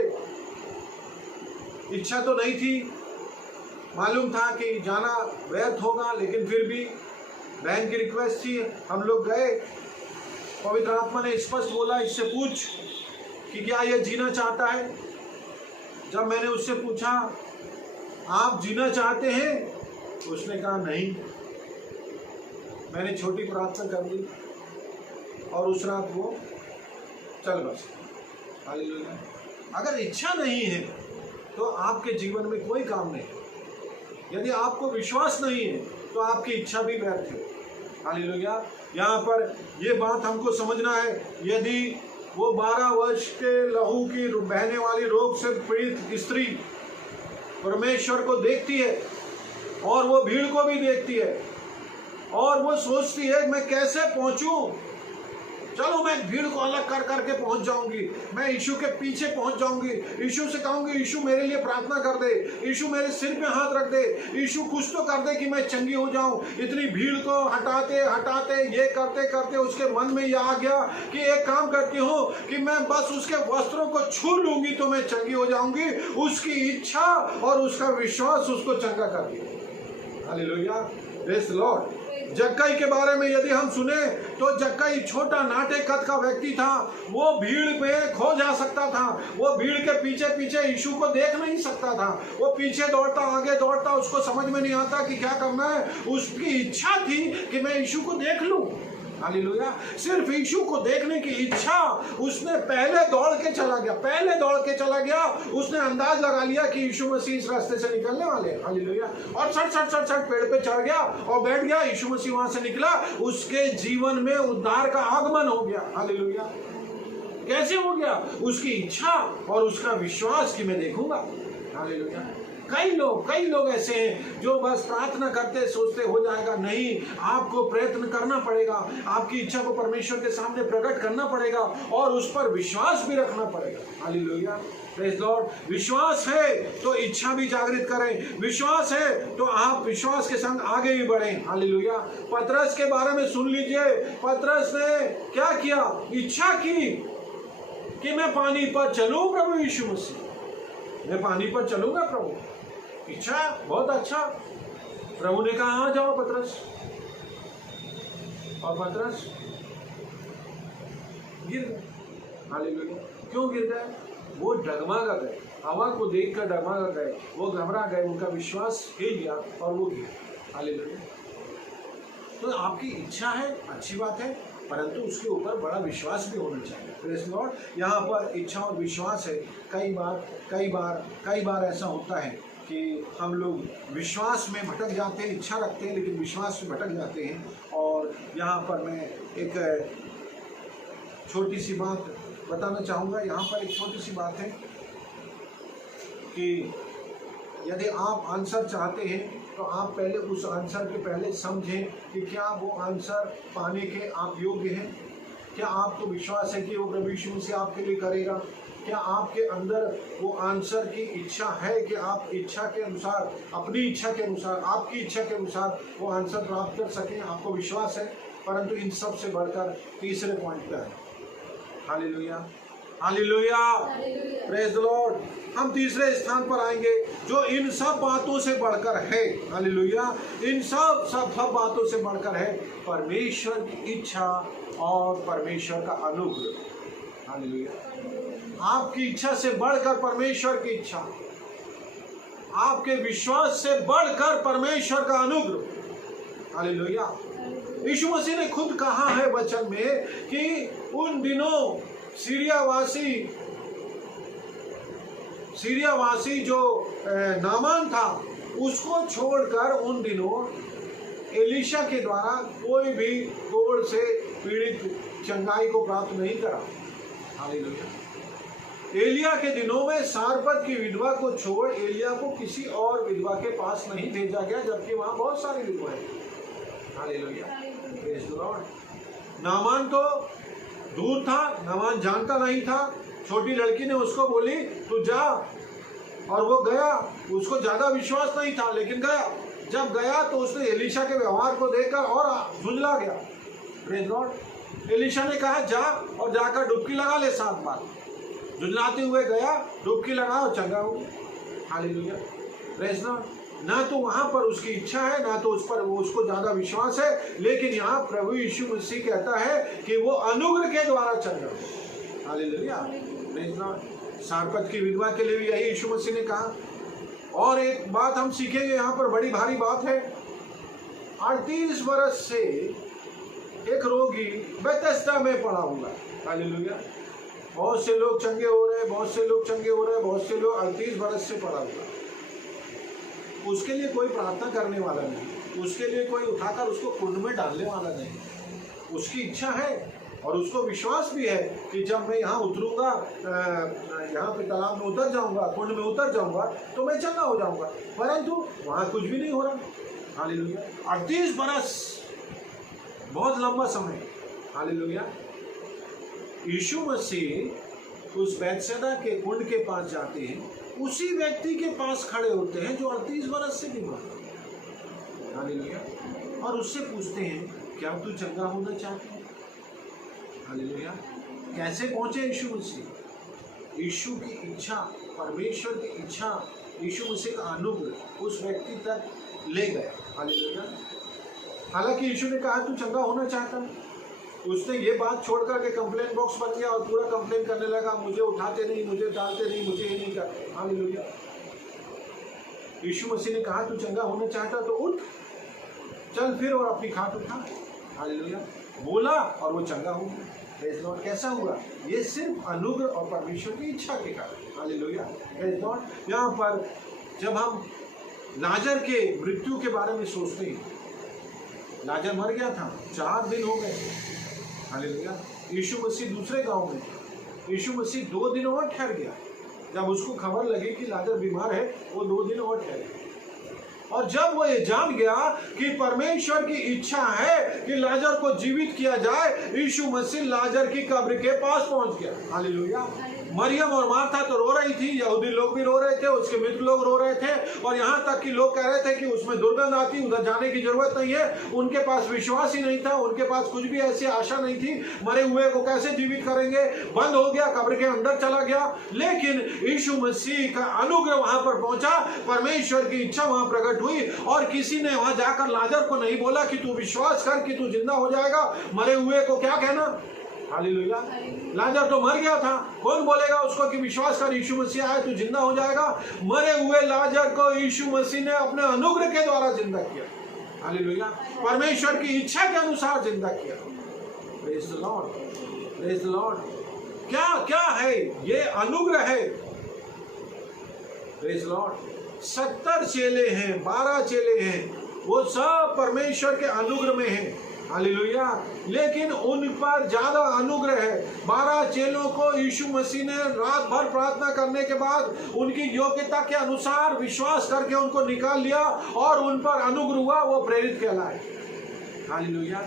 इच्छा तो नहीं थी, मालूम था कि जाना व्यर्थ होगा, लेकिन फिर भी बहन की रिक्वेस्ट थी, हम लोग गए। पवित्र आत्मा ने स्पष्ट बोला, इससे पूछ कि क्या यह जीना चाहता है। जब मैंने उससे पूछा, आप जीना चाहते हैं? उसने कहा नहीं। मैंने छोटी प्रार्थना कर दी और उस रात वो चल बस। हालेलुया। अगर इच्छा नहीं है तो आपके जीवन में कोई काम नहीं। यदि आपको विश्वास नहीं है तो आपकी इच्छा भी व्यर्थ है। हालेलुया। यहाँ पर ये बात हमको समझना है, यदि वो 12 वर्ष के लहू की बहने वाली रोग से पीड़ित स्त्री परमेश्वर को देखती है और वो भीड़ को भी देखती है और वो सोचती है मैं कैसे पहुंचूं, चलो मैं भीड़ को अलग कर करके पहुंच जाऊंगी, मैं यीशु के पीछे पहुंच जाऊंगी, यीशु से कहूंगी यीशु मेरे लिए प्रार्थना कर दे, यीशु मेरे सिर पे हाथ रख दे, यीशु कुछ तो कर दे कि मैं चंगी हो जाऊं। इतनी भीड़ को हटाते हटाते ये करते करते उसके मन में ये आ गया कि एक काम करती हूँ कि मैं बस उसके वस्त्रों को छू लूंगी तो मैं चंगी हो जाऊंगी। उसकी इच्छा और उसका विश्वास उसको चंगा कर दिया। Hallelujah, praise the Lord. जक्कई के बारे में यदि हम सुने तो जक्कई छोटा नाटे कद का व्यक्ति था, वो भीड़ में खो जा सकता था, वो भीड़ के पीछे पीछे यीशु को देख नहीं सकता था, वो पीछे दौड़ता आगे दौड़ता, उसको समझ में नहीं आता कि क्या करना है। उसकी इच्छा थी कि मैं यीशु को देख लूं। हालेलुया। सिर्फ यीशु को देखने की इच्छा, उसने पहले दौड़ के चला गया, उसने अंदाज लगा लिया कि यीशु मसीह इस रास्ते से निकलने वाले हैं। हालेलुया। और सट पेड़ पे चढ़ गया और बैठ गया। यीशु मसीह वहां से निकला, उसके जीवन में उद्धार का आगमन हो गया। हालेलुया। कैसे हो गया? उसकी इच्छा और उसका विश्वास कि मैं देखूंगा। हालेलुया। कई लोग ऐसे हैं जो बस प्रार्थना करते सोचते हो जाएगा। नहीं, आपको प्रयत्न करना पड़ेगा, आपकी इच्छा को परमेश्वर के सामने प्रकट करना पड़ेगा और उस पर विश्वास भी रखना पड़ेगा। Hallelujah, praise Lord. विश्वास है तो इच्छा भी जागृत करें, विश्वास है तो आप विश्वास के संग आगे भी बढ़ें। हालेलुया। पतरस के बारे में सुन लीजिए, पतरस ने क्या किया? इच्छा की कि मैं पानी पर चलूं प्रभु यीशु मसीह, मैं पानी पर चलूंगा प्रभु। इच्छा, बहुत अच्छा। प्रभु ने कहा आ जाओ पतरस, और पतरस गिर गए। हालेलुया। क्यों गिर गए? वो डगमगा गए, हवा को देखकर डगमगा गए, वो घबरा गए, उनका विश्वास हिल गया और वो गिर। हालेलुया। तो आपकी इच्छा है, अच्छी बात है, परंतु उसके ऊपर बड़ा विश्वास भी होना चाहिए। Praise Lord. यहाँ पर इच्छा और विश्वास है। कई बार ऐसा होता है कि हम लोग विश्वास में भटक जाते हैं, इच्छा रखते हैं लेकिन विश्वास में भटक जाते हैं। और यहाँ पर मैं एक छोटी सी बात बताना चाहूँगा। यहाँ पर एक छोटी सी बात है कि यदि आप आंसर चाहते हैं तो आप पहले उस आंसर के पहले समझें कि क्या वो आंसर पाने के आप योग्य हैं। क्या आपको विश्वास है कि वो प्रभु यीशु से आपके लिए करेगा? क्या आपके अंदर वो आंसर की इच्छा है कि आप इच्छा के अनुसार, अपनी इच्छा के अनुसार, आपकी इच्छा के अनुसार वो आंसर प्राप्त कर सकें? आपको विश्वास है। परंतु इन सब से बढ़कर तीसरे पॉइंट पर है, hallelujah, hallelujah, praise the Lord. हम तीसरे स्थान पर आएंगे जो इन सब बातों से बढ़कर है। हालेलुया, इन सब बातों से बढ़कर है परमेश्वर की इच्छा और परमेश्वर का अनुग्रह। हालेलुया, आपकी इच्छा से बढ़कर परमेश्वर की इच्छा, आपके विश्वास से बढ़कर परमेश्वर का अनुग्रह। हालेलुया, यीशु मसीह ने खुद कहा है वचन में कि उन दिनों सीरियावासी जो नामान था उसको छोड़कर उन दिनों एलीशा के द्वारा कोई भी कोढ़ से पीड़ित चंगाई को प्राप्त नहीं करा। हालेलुया, एलिया के दिनों में सारपत की विधवा को छोड़ एलिया को किसी और विधवा के पास नहीं भेजा गया, जबकि वहां बहुत सारी विधवाएं थी। Hallelujah, praise the Lord. Naaman तो दूर था, नामान जानता नहीं था। छोटी लड़की ने उसको बोली तू जा, और वो गया। उसको ज्यादा विश्वास नहीं था लेकिन गया। जब गया तो उसने एलीशा के व्यवहार को देखकर और झुंझला गया। Praise Lord. एलीशा ने कहा जा और जाकर डुबकी लगा ले 7 बार। झुंझलाते हुए गया, डुबकी लगा और चंगा हो गया। Hallelujah, praise Lord. ना तो वहां पर उसकी इच्छा है, ना तो उस पर उसको ज्यादा विश्वास है, लेकिन यहाँ प्रभु यीशु मसीह कहता है कि वो अनुग्रह के द्वारा चंगा। Hallelujah, praise Lord. सारपत की विधवा के लिए भी यही यीशु मसीह ने कहा। और एक बात हम सीखेंगे यहाँ पर, बड़ी भारी बात है। 38 वर्ष से एक रोगी बेथेस्दा में पड़ा हुआ है। हालेलुया, बहुत से लोग चंगे हो रहे हैं, बहुत से लोग चंगे हो रहे हैं, बहुत से लोग 38 वर्ष से पड़ा हुआ है। उसके लिए कोई प्रार्थना करने वाला नहीं, उसके लिए कोई उठाकर उसको कुंड में डालने वाला नहीं। उसकी इच्छा है और उसको विश्वास भी है कि जब मैं यहाँ उतरूंगा, यहाँ पे तालाब में उतर जाऊंगा, कुंड में उतर जाऊंगा, तो मैं चंगा हो जाऊंगा। परंतु वहाँ कुछ भी नहीं हो रहा। हालेलुया, 38 बरस, बहुत लंबा समय। हालेलुया, यीशु मसीह उस बैतसैदा के कुंड के पास जाते हैं, उसी व्यक्ति के पास खड़े होते हैं जो 38 बरस से बीमार। हालेलुया, और उससे पूछते हैं क्या तू चंगा होना चाहता है? हालेलुया, कैसे पहुंचे यीशु मसीह? यीशु की इच्छा, परमेश्वर की इच्छा, यीशु मसीह का अनुग्रह उस व्यक्ति तक ले गया। हालेलुया, हालांकि यीशु ने कहा तू चंगा होना चाहता है, उसने ये बात छोड़कर के कंप्लेंट बॉक्स बन गया और पूरा कंप्लेन करने लगा, मुझे उठाते नहीं, मुझे डालते नहीं, मुझे ये नहीं करते। हालेलुया, यीशु मसीह ने कहा तू चंगा होना चाहता तो उठ, चल फिर और अपनी खाट उठा। हालेलुया, बोला और वो चंगा हो गया। Praise Lord. कैसा हुआ? ये सिर्फ अनुग्रह और परमेश्वर की इच्छा के कारण। Hallelujah, praise Lord. यहाँ पर जब हम लाजर के मृत्यु के बारे में सोचते हैं, लाजर मर गया था, 4 दिन हो गए। हालेलुया, यीशु मसीह दूसरे गांव में था। यीशु मसीह 2 दिन और ठहर गया। जब उसको खबर लगी कि लाजर बीमार है, वो 2 दिन और ठहर गया। और जब वो ये जान गया कि परमेश्वर की इच्छा है कि लाजर को जीवित किया जाए, यीशु मसीह लाजर की कब्र के पास पहुंच गया। हालेलुया, मरियम और मार्था तो रो रही थी, यहूदी लोग भी रो रहे थे, उसके मित्र लोग रो रहे थे, और यहाँ तक कि लोग कह रहे थे कि उसमें दुर्गंध आती, उधर जाने की जरूरत नहीं है। उनके पास विश्वास ही नहीं था, उनके पास कुछ भी ऐसी आशा नहीं थी। मरे हुए को कैसे जीवित करेंगे? बंद हो गया, कब्र के अंदर चला गया। लेकिन यीशु मसीह का अनुग्रह वहां पर पहुंचा, परमेश्वर की इच्छा वहां प्रकट हुई, और किसी ने वहां जाकर लाजर को नहीं बोला कि तू विश्वास कर कि तू जिंदा हो जाएगा। मरे हुए को क्या कहना? हालेलुया, लाजर तो मर गया था, कौन बोलेगा उसको कि विश्वास कर, यीशु मसीह आए तू जिंदा हो जाएगा? मरे हुए लाजर को यीशु मसीह ने अपने अनुग्रह के द्वारा जिंदा किया। हालेलुया, परमेश्वर की इच्छा के अनुसार जिंदा किया। Praise the Lord, praise the Lord. क्या क्या है ये? अनुग्रह है। Praise the Lord. 70 चेले हैं, 12 चेले हैं, वो सब परमेश्वर के अनुग्रह में हैं। हालेलुया, लेकिन उन पर ज्यादा अनुग्रह है। 12 चेलों को यीशु मसीह ने रात भर प्रार्थना करने के बाद उनकी योग्यता के अनुसार विश्वास करके उनको निकाल लिया, और उन पर अनुग्रह हुआ, वो प्रेरित कहलाए। हालेलुया,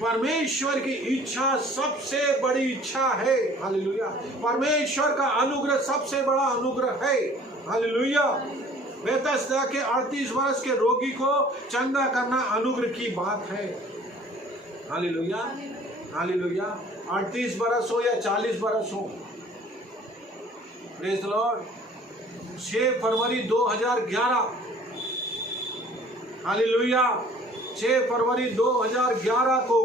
परमेश्वर की इच्छा सबसे बड़ी इच्छा है। हालेलुया, परमेश्वर का अनुग्रह सबसे बड़ा अनुग्रह है। हालेलुया, बेथेस्दा के 38 वर्ष के रोगी को चंगा करना अनुग्रह की बात है। हालेलुया, हालेलुया, 38 बरस हो या 40 बरस हो। Praise the Lord. 6 February 2011, hallelujah, 6 फरवरी 2011 को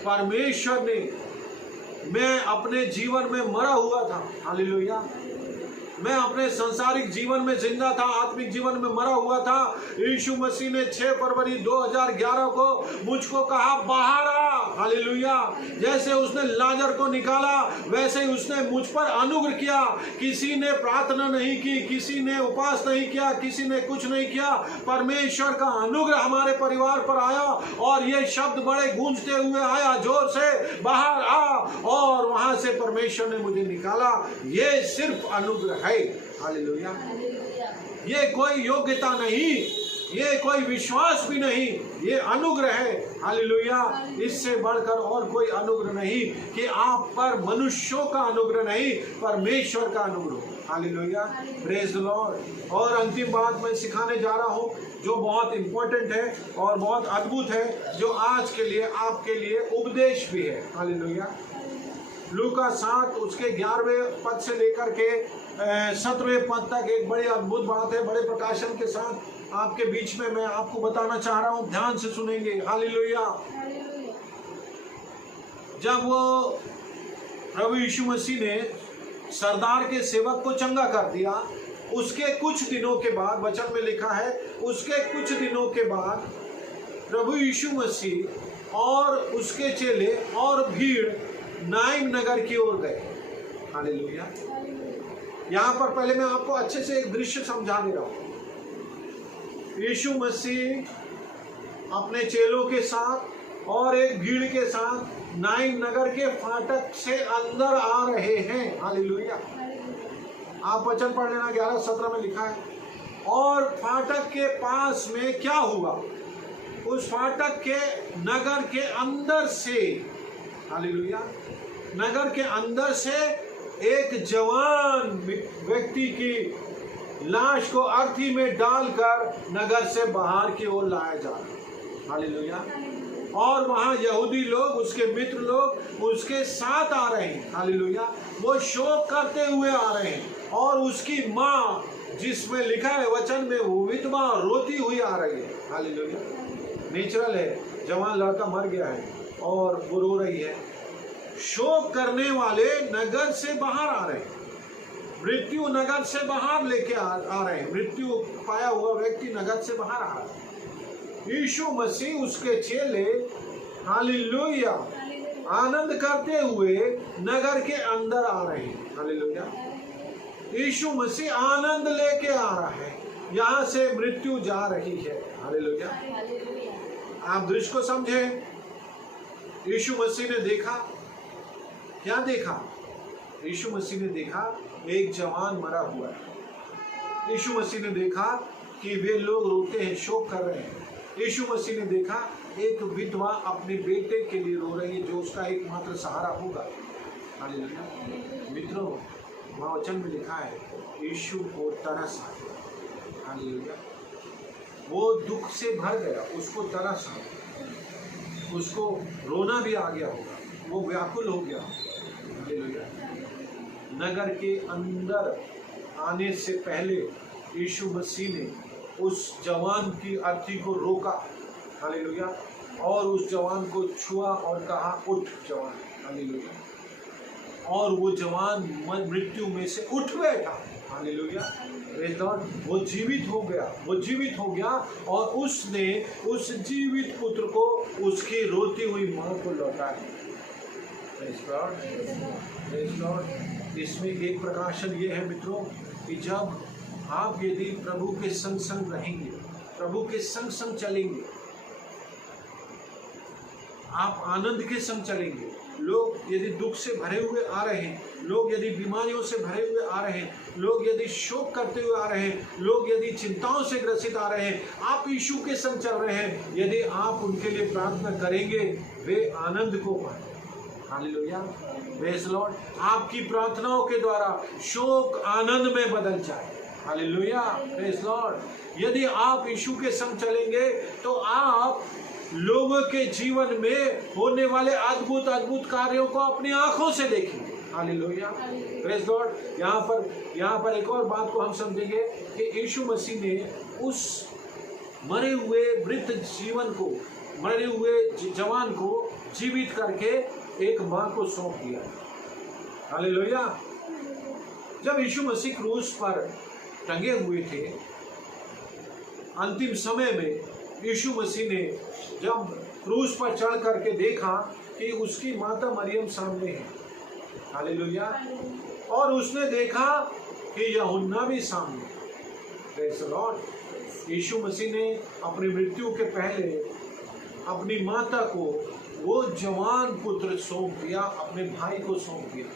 परमेश्वर ने, मैं अपने जीवन में मरा हुआ था, हालेलुया, मैं अपने सांसारिक जीवन में जिंदा था, आत्मिक जीवन में मरा हुआ था। यीशु मसीह ने 6 फरवरी 2011 को मुझको कहा बाहर आ, हालेलुया। जैसे उसने लाजर को निकाला वैसे ही उसने मुझ पर अनुग्रह किया। किसी ने प्रार्थना नहीं की, किसी ने उपवास नहीं किया, किसी ने कुछ नहीं किया। परमेश्वर का अनुग्रह हमारे परिवार पर आया और ये शब्द बड़े गूंजते हुए आया जोर से, बाहर आ, और वहां से परमेश्वर ने मुझे निकाला। ये सिर्फ अनुग्रह है, हालेलुया। ये कोई योग्यता नहीं, ये कोई विश्वास भी नहीं, ये अनुग्रह है, हालेलुया। इससे बढ़कर और कोई अनुग्रह नहीं कि आप पर मनुष्यों का अनुग्रह नहीं, परमेश्वर का अनुग्रह, हालेलुया, प्रेज द लॉर्ड। और अंतिम बात मैं सिखाने जा रहा हूं जो बहुत इंपॉर्टेंट है और बहुत अद्भुत है, जो आज के लिए आपके लिए उपदेश भी है, हालेलुया। लूका 7 उसके 11वें पद से लेकर के 17वें पद तक एक बड़ी अद्भुत बात है, बड़े प्रकाशन के साथ आपके बीच में मैं आपको बताना चाह रहा हूं, ध्यान से सुनेंगे, हालेलुया। जब वो प्रभु यीशु मसीह ने सरदार के सेवक को चंगा कर दिया, उसके कुछ दिनों के बाद, वचन में लिखा है, उसके कुछ दिनों के बाद प्रभु यीशु मसीह और उसके चेले और भीड़ नाइम नगर की ओर गए, हालेलुया। यहां पर पहले मैं आपको अच्छे से एक दृश्य समझा दे रहा हूं। यीशु मसीह अपने चेलों के साथ और एक भीड़ के साथ नाइम नगर के फाटक से अंदर आ रहे हैं, हालेलुया। आप वचन पढ़ लेना, 11-17 में लिखा है। और फाटक के पास में क्या हुआ, उस फाटक के नगर के अंदर से, हालेलुया, नगर के अंदर से एक जवान व्यक्ति की लाश को अर्थी में डालकर नगर से बाहर की ओर लाया जा रहा है, हालेलुया। और वहां यहूदी लोग, उसके मित्र लोग उसके साथ आ रहे हैं, हालेलुया। वो शोक करते हुए आ रहे हैं और उसकी माँ, जिसमें लिखा है वचन में, वो विधवा रोती हुई आ रही है, हालेलुया। नेचुरल है, जवान लड़का मर गया है और वो रो रही है। शोक करने वाले नगर से बाहर आ रहे हैं, मृत्यु नगर से बाहर लेके आ रहे हैं, मृत्यु पाया हुआ व्यक्ति नगर से बाहर आ रहा है। यीशु मसीह, उसके चेले, हालेलुया, आनंद करते हुए नगर के अंदर आ रहे हैं, हालेलुया। यीशु मसीह आनंद लेके आ रहा है, यहाँ से मृत्यु जा रही है, हालेलुया। आप दृश्य को समझे। यीशु मसीह ने देखा, क्या देखा? यीशु मसीह ने देखा एक जवान मरा हुआ है। यीशु मसीह ने देखा कि वे लोग रोते हैं, शोक कर रहे हैं। यीशु मसीह ने देखा एक विधवा अपने बेटे के लिए रो रही है, जो उसका एकमात्र सहारा होगा, हालेलुया। मित्रों, वहाँ वचन में लिखा है, यीशु को तरस आ गया, हालेलुया। वो दुख से भर गया, उसको तरस आ गया, उसको रोना भी आ गया होगा, वो व्याकुल हो गया, हालेलुया। नगर के अंदर आने से पहले यीशु मसीह ने उस जवान की अर्थी को रोका, हालेलुया, और उस जवान को छुआ और कहा, उठ जवान, हालेलुया। और वो जवान मृत्यु में से उठ बैठा, हालेलुया, प्रेज़ गॉड। वो जीवित हो गया, वो जीवित हो गया और उसने उस जीवित पुत्र को उसकी रोती हुई मां को लौटाया, प्रेज़ गॉड, प्रेज़ गॉड। इसमें एक प्रकाशन ये है मित्रों कि जब आप यदि प्रभु के संग संग रहेंगे, प्रभु के संग संग चलेंगे, आप आनंद के संग चलेंगे। लोग यदि दुख से भरे हुए आ रहे हैं, लोग यदि बीमारियों से भरे हुए आ रहे हैं, लोग यदि शोक करते हुए आ रहे हैं, लोग यदि चिंताओं से ग्रसित आ रहे हैं, आप यीशु के संग चल रहे हैं, यदि आप उनके लिए प्रार्थना करेंगे, वे आनंद को पाएंगे, हालेलुया, प्रेज़ द लॉर्ड। आपकी प्रार्थनाओं के द्वारा शोक आनंद में बदल जाए, हालेलुया, प्रेज़ द लॉर्ड। यदि आप यीशु के संग चलेंगे तो आप लोगों के जीवन में होने वाले अद्भुत अद्भुत कार्यों को अपनी आंखों से देखेंगे। Hallelujah, praise God. यहाँ पर एक और बात को हम समझेंगे कि यीशु मसीह ने उस मरे हुए वृद्ध जीवन को, मरे हुए जवान को जीवित करके एक मां को सौंप दिया। हालेलुया। जब यीशु मसीह क्रूस पर टंगे हुए थे, अंतिम समय में यीशु मसीह ने जब क्रूस पर चढ़ करके देखा कि उसकी माता मरियम सामने है। हालेलुया। और उसने देखा कि यूहन्ना भी सामने। Praise the lord. Yeshu Masih ने अपनी मृत्यु के पहले अपनी माता को वो जवान पुत्र सौंप दिया, अपने भाई को सौंप दिया।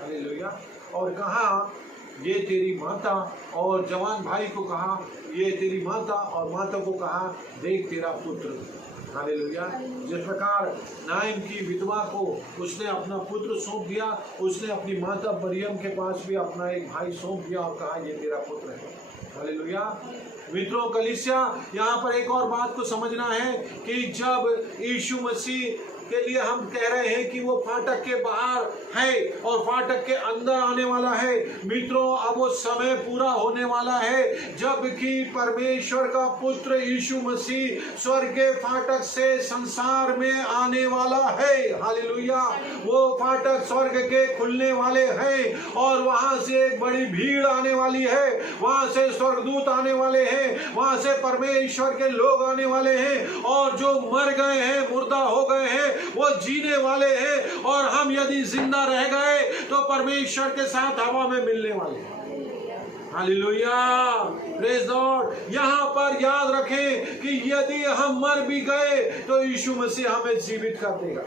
हालेलुया। और कहा ये तेरी माता, और जवान भाई को कहा ये तेरी माता, और माता को कहा देख तेरा पुत्र। हालेलुया। जिस प्रकार नाइन की विधवा को उसने अपना पुत्र सौंप दिया, उसने अपनी माता मरियम के पास भी अपना एक भाई सौंप दिया और कहा ये तेरा पुत्र है। हालेलुया। मित्रों, कलीसिया, यहाँ पर एक और बात को समझना है कि जब यीशु मसीह के लिए हम कह रहे हैं कि वो फाटक के बाहर है और फाटक के अंदर आने वाला है, मित्रों अब वो समय पूरा होने वाला है जबकि परमेश्वर का पुत्र यीशु मसीह स्वर्ग के फाटक से संसार में आने वाला है। हालेलुया। वो फाटक स्वर्ग के खुलने वाले हैं और वहां से एक बड़ी भीड़ आने वाली है, वहां से स्वर्गदूत आने वाले हैं, वहां से परमेश्वर के लोग आने वाले हैं, और जो मर गए हैं, मुर्दा हो गए हैं, वो जीने वाले हैं, और हम यदि जिंदा रह गए तो परमेश्वर के साथ हवा में मिलने वाले हैं। Hallelujah, praise God. यहाँ पर याद रखें कि यदि हम मर भी गए तो यीशु मसीह हमें जीवित कर देगा।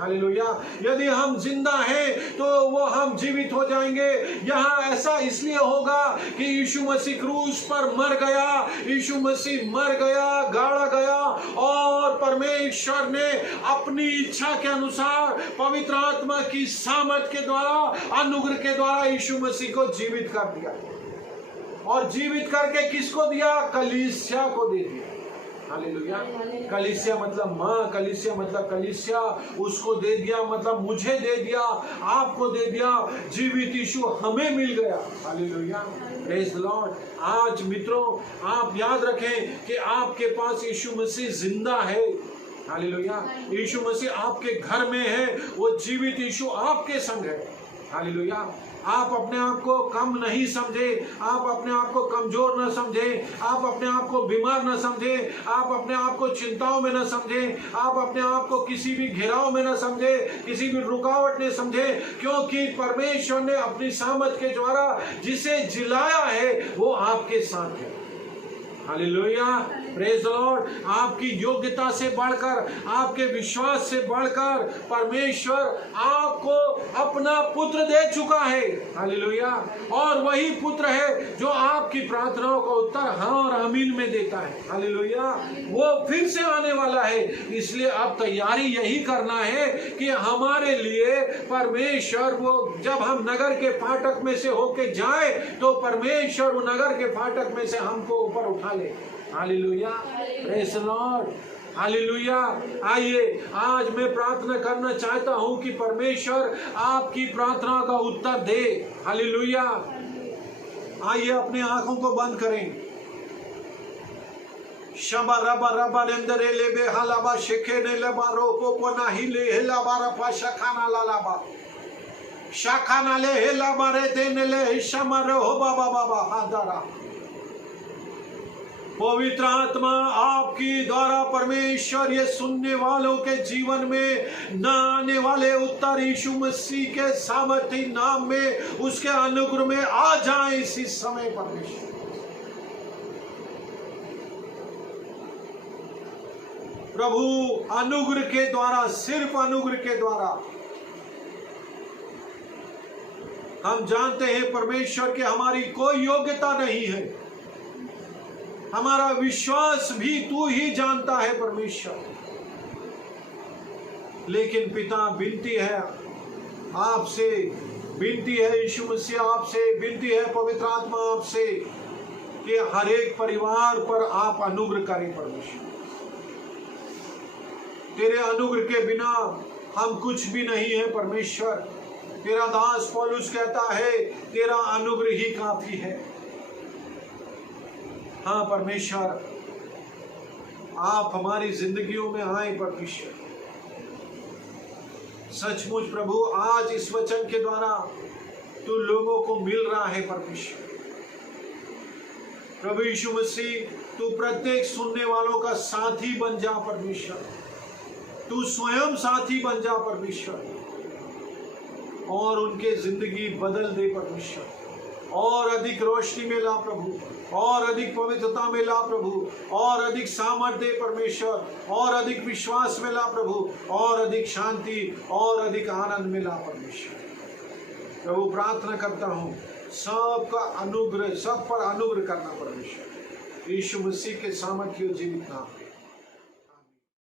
हालेलुया। यदि हम जिंदा हैं तो वो हम जीवित हो जाएंगे। यहाँ ऐसा इसलिए होगा कि यीशु मसीह क्रूस पर मर गया, यीशु मसीह मर गया, गाड़ा गया, और परमेश्वर ने अपनी इच्छा के अनुसार पवित्र आत्मा की सामर्थ के द्वारा, अनुग्रह के द्वारा यीशु मसीह को जीवित कर दिया। और जीवित करके किसको दिया? कलीसिया को दे दिया। हालेलुया। कलीसिया मतलब माँ, कलीसिया मतलब कलीसिया, उसको दे दिया मतलब मुझे दे दिया, आपको दे दिया। जीवित यीशु हमें मिल गया। Hallelujah, praise the Lord. आज मित्रों आप याद रखें कि आपके पास यीशु मसीह जिंदा है। हालेलुया। यीशु मसीह आपके घर में है, वो जीवित यीशु आपके संग है। हालेलुया। आप अपने आप को कम नहीं समझे, आप अपने आप को कमजोर न समझे, आप अपने आप को बीमार न समझे, आप अपने आप को चिंताओं में न समझे, आप अपने आप को किसी भी घेराव में न समझे, किसी भी रुकावट ने समझे, क्योंकि परमेश्वर ने अपनी सामर्थ के द्वारा जिसे जिलाया है वो आपके साथ है। Hallelujah, praise the Lord. आपकी योग्यता से बढ़कर, आपके विश्वास से बढ़कर परमेश्वर आपको अपना पुत्र दे चुका है। हालेलुया। और वही पुत्र है जो आपकी प्रार्थनाओं का उत्तर हाँ और आमीन में देता है। हालेलुया। वो फिर से आने वाला है, इसलिए अब तैयारी यही करना है कि हमारे लिए परमेश्वर, वो जब हम नगर के फाटक में से होके जाए तो परमेश्वर वो नगर के फाटक में से हमको ऊपर उठा ले। Hallelujah, praise the Lord. Hallelujah. आइए आज मैं प्रार्थना करना चाहता हूं कि परमेश्वर आपकी प्रार्थना का उत्तर दे। हालेलुया। आइए अपनी आंखों को बंद करें। शबा रबा रबा नेंदरे लेबे हलाबा शेखे ने लेबा रोपो को नाही ले हेलाबा रफा शखाना लालाबा शाखाना ले हेलाबा रे देने ले शमर हो बाबा बाबा हादारा। पवित्र आत्मा आपकी द्वारा परमेश्वर ये सुनने वालों के जीवन में न आने वाले उत्तर यीशु मसीह के सामर्थी नाम में, उसके अनुग्रह में आ जाए इसी समय। परमेश्वर प्रभु अनुग्रह के द्वारा, सिर्फ अनुग्रह के द्वारा हम जानते हैं परमेश्वर के हमारी कोई योग्यता नहीं है, हमारा विश्वास भी तू ही जानता है परमेश्वर। लेकिन पिता विनती है आपसे, विनती है यीशु मसीह आपसे, विनती है पवित्र आत्मा आपसे कि हर एक परिवार पर आप अनुग्रह करें परमेश्वर। तेरे अनुग्रह के बिना हम कुछ भी नहीं है परमेश्वर। तेरा दास पौलुस कहता है तेरा अनुग्रह ही काफी है। हाँ परमेश्वर, आप हमारी जिंदगियों में आए परमेश्वर। सचमुच प्रभु, आज इस वचन के द्वारा तू लोगों को मिल रहा है परमेश्वर। प्रभु यीशु मसीह, तू प्रत्येक सुनने वालों का साथी बन जा परमेश्वर। तू स्वयं साथी बन जा परमेश्वर और उनके जिंदगी बदल दे परमेश्वर। और अधिक रोशनी में ला प्रभु, और अधिक पवित्रता में ला प्रभु, और अधिक सामर्थ दे परमेश्वर, और अधिक विश्वास में ला प्रभु, और अधिक शांति और अधिक आनंद में ला परमेश्वर। प्रभु प्रार्थना करता हूँ सबका अनुग्रह, सब पर अनुग्रह करना परमेश्वर, यीशु मसीह के सामर्थ्य जीवित नाम।